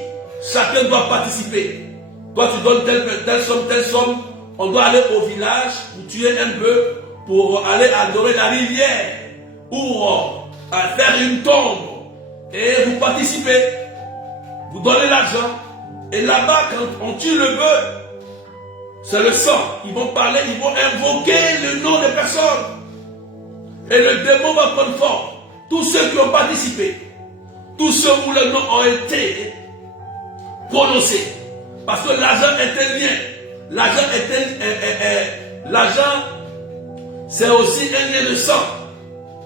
chacun doit participer. Toi tu donnes telle somme, on doit aller au village où tuer un bœuf pour aller adorer la rivière ou faire une tombe. Et vous participez, vous donnez l'argent. Et là-bas, quand on tue le bœuf, c'est le sang. Ils vont parler, ils vont invoquer le nom des personnes. Et le démon va prendre forme. Tous ceux qui ont participé, tous ceux où les noms ont été prononcés. Parce que l'argent est un lien. L'argent, c'est aussi un lien de sang.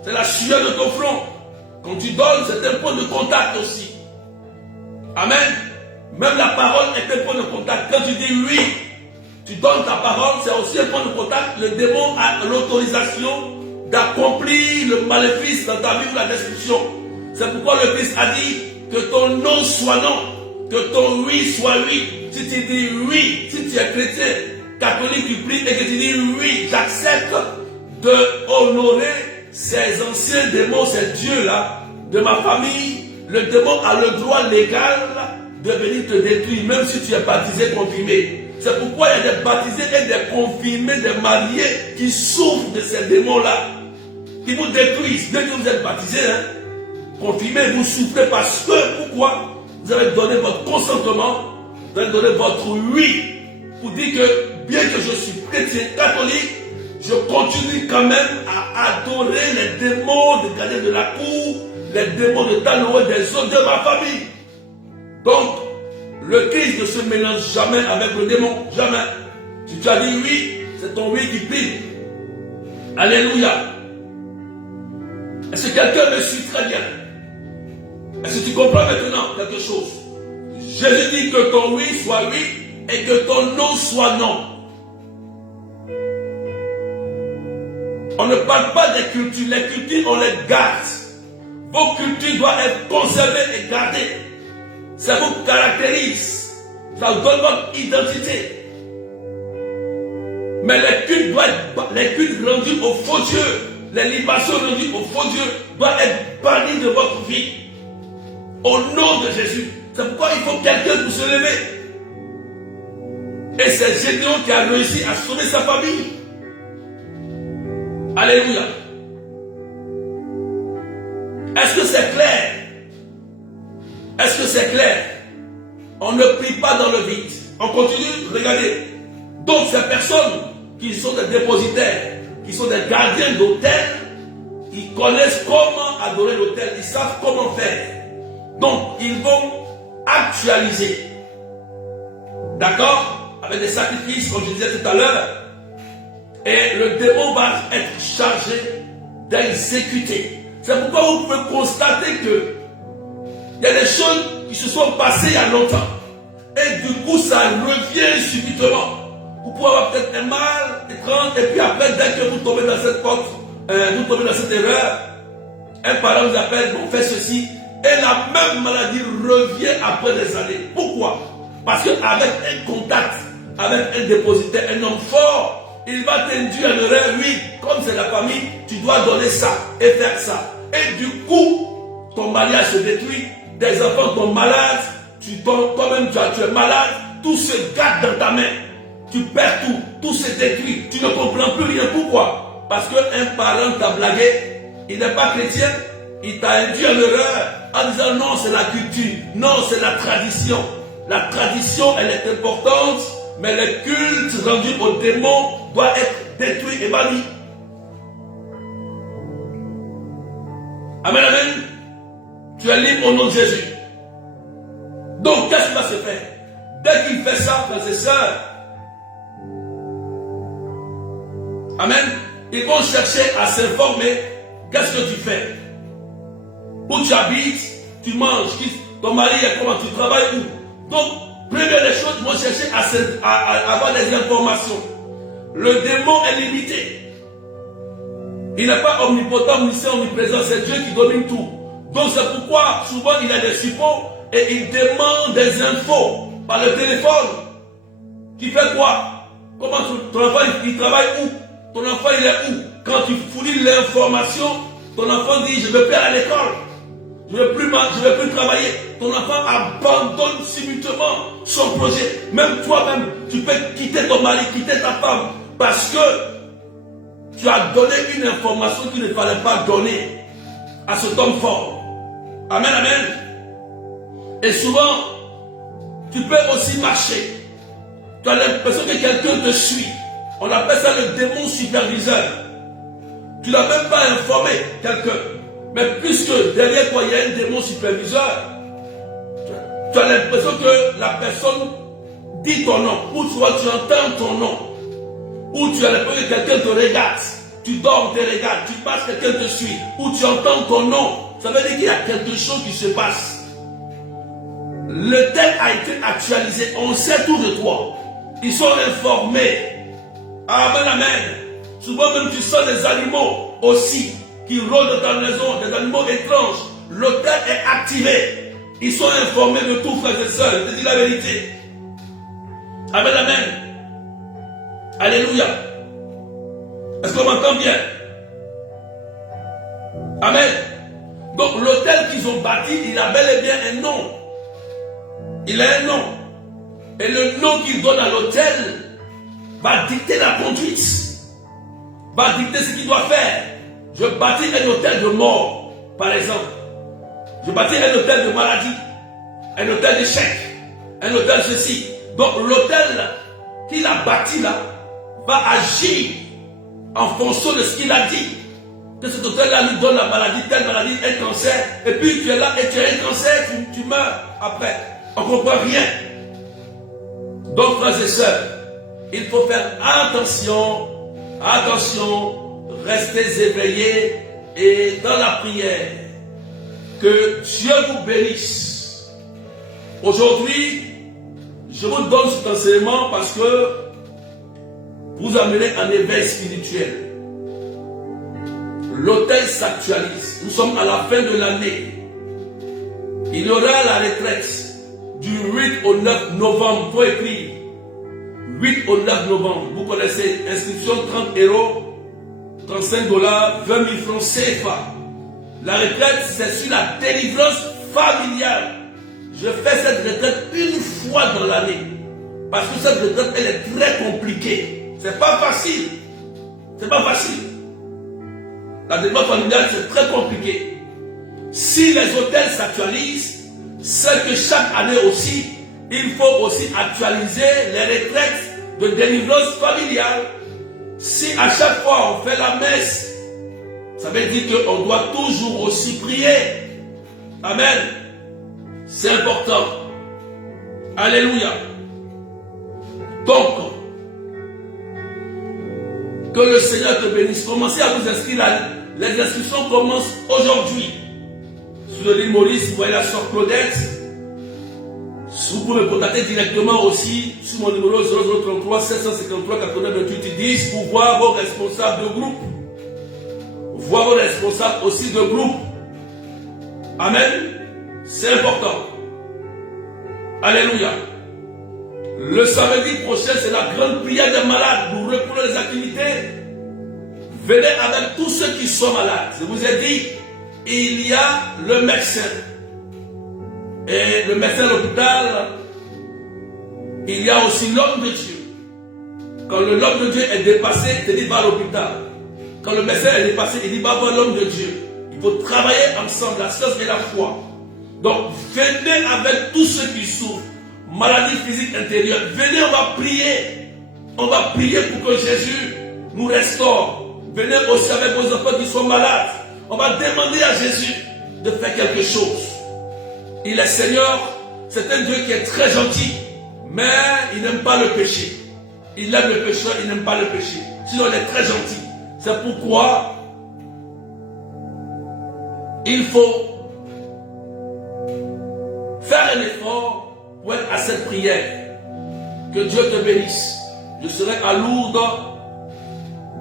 C'est la sueur de ton front. Quand tu donnes, c'est un point de contact aussi. Amen. Même la parole est un point de contact. Quand tu dis oui, tu donnes ta parole, c'est aussi un point de contact. Le démon a l'autorisation d'accomplir le maléfice dans ta vie ou la destruction. C'est pourquoi le Christ a dit que ton non soit non, que ton oui soit oui. Si tu dis oui, si tu es chrétien, catholique, tu pries et que tu dis oui, j'accepte de honorer ces anciens démons, ces dieux-là, de ma famille. Le démon a le droit légal de venir te détruire, même si tu es baptisé, confirmé. C'est pourquoi il y a des baptisés et des confirmés, des mariés qui souffrent de ces démons-là, qui vous détruisent. Dès que vous êtes baptisé, confirmé, vous souffrez parce que, pourquoi? Vous avez donné votre consentement, vous avez donné votre oui, pour dire que, bien que je suis chrétien catholique, je continue quand même à adorer les démons de gardien de la cour, les démons de Tanoé, des autres de ma famille. Donc, le Christ ne se mélange jamais avec le démon, jamais. Si tu as dit oui, c'est ton oui qui prime. Alléluia. Est-ce que quelqu'un me suit très bien? Est-ce que tu comprends maintenant quelque chose? Jésus dit que ton oui soit oui et que ton non soit non. On ne parle pas des cultures. Les cultures, on les garde. Vos cultures doivent être conservées et gardées. Ça vous caractérise. Ça vous donne votre identité. Mais les cultes rendus aux faux dieux, les libations rendues aux faux dieux doivent être bannies de votre vie. Au nom de Jésus. C'est pourquoi il faut quelqu'un pour se lever. Et c'est Gédéon qui a réussi à sauver sa famille. Alléluia. Est-ce que c'est clair? Est-ce que c'est clair? On ne prie pas dans le vide. On continue, regardez. Donc ces personnes qui sont des dépositaires, qui sont des gardiens d'hôtel, ils connaissent comment adorer l'hôtel, ils savent comment faire. Donc ils vont actualiser. D'accord? Avec des sacrifices, comme je disais tout à l'heure. Et le démon va être chargé d'exécuter. C'est pourquoi vous pouvez constater que il y a des choses qui se sont passées il y a longtemps. Et du coup, ça revient subitement. Vous pouvez avoir peut-être un mal étrange, et puis après, dès que vous tombez dans cette porte, vous tombez dans cette erreur, un parent vous appelle, bon, fais ceci, et la même maladie revient après des années. Pourquoi? Parce qu'avec un contact, avec un dépositaire, un homme fort, il va t'induire en erreur, oui, comme c'est la famille, tu dois donner ça et faire ça. Et du coup, ton mariage se détruit, des enfants tombent malades, toi-même tu es malade, tout se gâte dans ta main. Tu perds tout se détruit, tu ne comprends plus rien. Pourquoi? Parce qu'un parent t'a blagué, il n'est pas chrétien, il t'a induit en erreur en disant non, c'est la culture, non, c'est la tradition. La tradition, elle est importante, mais les cultes rendus aux démons doivent être détruits et bannis. Amen, amen. Tu es libre au nom de Jésus. Donc, qu'est-ce qui va se faire? Dès qu'il fait ça, frères et sœurs, amen, ils vont chercher à s'informer. Qu'est-ce que tu fais? Où tu habites? Tu manges? Ton mari est comment? Tu travailles où? Donc, première des choses, ils vont chercher à avoir des informations. Le démon est limité. Il n'est pas omnipotent, omniscient, omniprésent. C'est Dieu qui domine tout. Donc c'est pourquoi souvent il a des supports et il demande des infos par le téléphone. Tu fais quoi? Comment ton enfant il travaille où? Ton enfant il est où? Quand tu fournis l'information, ton enfant dit je ne veux plus aller à l'école. Je ne veux plus travailler. Ton enfant abandonne subitement son projet. Même toi-même, tu peux quitter ton mari, quitter ta femme. Parce que tu as donné une information qu'il ne fallait pas donner à cet homme fort. Amen, amen. Et souvent, tu peux aussi marcher. Tu as l'impression que quelqu'un te suit. On appelle ça le démon superviseur. Tu n'as même pas informé quelqu'un. Mais puisque derrière toi, il y a un démon superviseur, tu as l'impression que la personne dit ton nom, ou tu entends ton nom, ou tu as l'impression que quelqu'un te regarde, tu dors, te regardes, tu passes, quelqu'un te suit, ou tu entends ton nom, ça veut dire qu'il y a quelque chose qui se passe. Le texte a été actualisé, on sait tout de toi, ils sont informés. Amen, amen. Souvent même tu sens des animaux aussi qui rôdent dans ta maison, des animaux étranges. L'hôtel est activé. Ils sont informés de tout, frères et sœurs. Je te dis la vérité. Amen, amen. Alléluia. Est-ce qu'on m'entend bien? Amen. Donc l'autel qu'ils ont bâti, il a bel et bien un nom. Il a un nom. Et le nom qu'ils donnent à l'autel va dicter la conduite. Va dicter ce qu'il doit faire. Je bâtis un hôtel de mort, par exemple. Je bâtis un hôtel de maladie, un hôtel d'échec, un hôtel ceci. Donc l'hôtel qu'il a bâti là va agir en fonction de ce qu'il a dit. Que cet hôtel-là lui donne la maladie, telle maladie, un cancer, et puis tu es là et tu as un cancer, tu meurs après. On ne comprend rien. Donc, frères et sœurs, il faut faire attention, restez éveillés et dans la prière. Que Dieu vous bénisse. Aujourd'hui, je vous donne cet enseignement parce que vous amenez un éveil spirituel. L'autel s'actualise. Nous sommes à la fin de l'année. Il y aura la retraite du 8 au 9 novembre. Il faut écrire 8 au 9 novembre. Vous connaissez, inscription 30 €, 35 $, 20 000 francs CFA. La retraite, c'est sur la délivrance familiale. Je fais cette retraite une fois dans l'année. Parce que cette retraite, elle est très compliquée. C'est pas facile. C'est pas facile. La délivrance familiale, c'est très compliqué. Si les hôtels s'actualisent, c'est que chaque année aussi, il faut aussi actualiser les retraites de délivrance familiale. Si à chaque fois on fait la messe, ça veut dire qu'on doit toujours aussi prier. Amen. C'est important. Alléluia. Donc, que le Seigneur te bénisse. Commencez à vous inscrire. Les inscriptions commencent aujourd'hui. Sur l'île Maurice, vous voyez la sœur Claudette. Vous pouvez me contacter directement aussi sur mon numéro 0033 753 80 28 10 pour voir vos responsables de groupe. Voir vos responsables aussi de groupe. Amen. C'est important. Alléluia. Le samedi prochain, c'est la grande prière des malades. Nous reprenons les activités. Venez avec tous ceux qui sont malades. Je vous ai dit, il y a le médecin. Et le médecin à l'hôpital, il y a aussi l'homme de Dieu. Quand l'homme de Dieu est dépassé, il dit va à l'hôpital. Quand le médecin est dépassé, il dit va voir l'homme de Dieu. Il faut travailler ensemble, la science et la foi. Donc venez avec tous ceux qui souffrent. Maladie physique intérieure. Venez, on va prier. On va prier pour que Jésus nous restaure. Venez aussi avec vos enfants qui sont malades. On va demander à Jésus de faire quelque chose. Il est Seigneur, c'est un Dieu qui est très gentil, mais il n'aime pas le péché. Il aime le pécheur, il n'aime pas le péché. Sinon, il est très gentil. C'est pourquoi il faut faire un effort pour être à cette prière. Que Dieu te bénisse. Je serai à Lourdes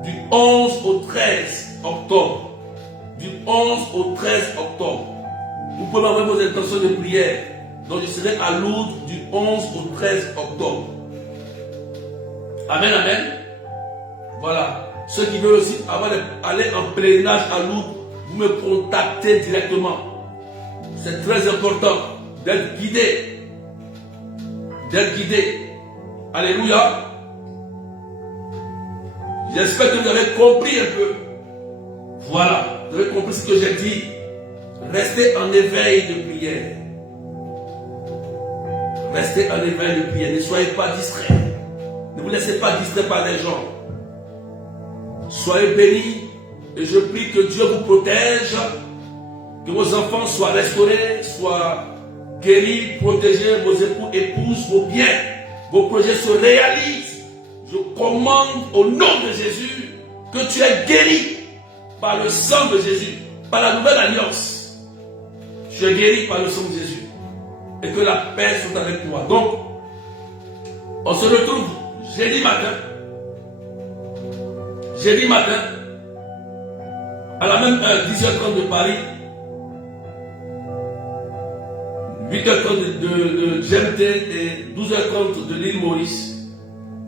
du 11 au 13 octobre. Du 11 au 13 octobre. Vous pouvez m'envoyer vos intentions de prière. Donc je serai à Lourdes du 11 au 13 octobre. Amen, amen. Voilà. Ceux qui veulent aussi aller en pèlerinage à Lourdes, vous me contactez directement. C'est très important d'être guidé. D'être guidé. Alléluia. J'espère que vous avez compris un peu. Voilà. Vous avez compris ce que j'ai dit. Restez en éveil de prière. Restez en éveil de prière. Ne soyez pas distraits. Ne vous laissez pas distraire par les gens. Soyez bénis. Et je prie que Dieu vous protège. Que vos enfants soient restaurés, soient guéris, protégés, vos époux, épouses, vos biens, vos projets se réalisent. Je commande au nom de Jésus que tu es guéri par le sang de Jésus, par la nouvelle alliance. Tu es guéri par le sang de Jésus. Et que la paix soit avec toi. Donc, on se retrouve jeudi matin. Jeudi matin, à la même heure, 10h30 de Paris, 8h30 de GMT et 12h30 de l'île Maurice.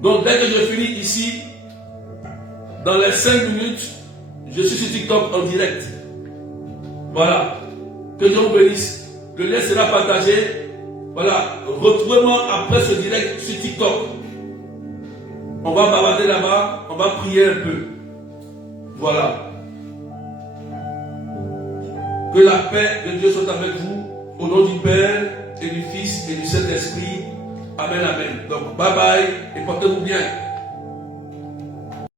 Donc, dès que je finis ici, Dans les 5 minutes, je suis sur TikTok en direct. Voilà. Que Dieu vous bénisse. Le lien sera partagé. Voilà. Retrouvez-moi après ce direct sur TikTok. On va bavarder là-bas. On va prier un peu. Voilà. Que la paix de Dieu soit avec vous. Au nom du Père et du Fils et du Saint-Esprit. Amen, amen. Donc, bye bye et portez-vous bien.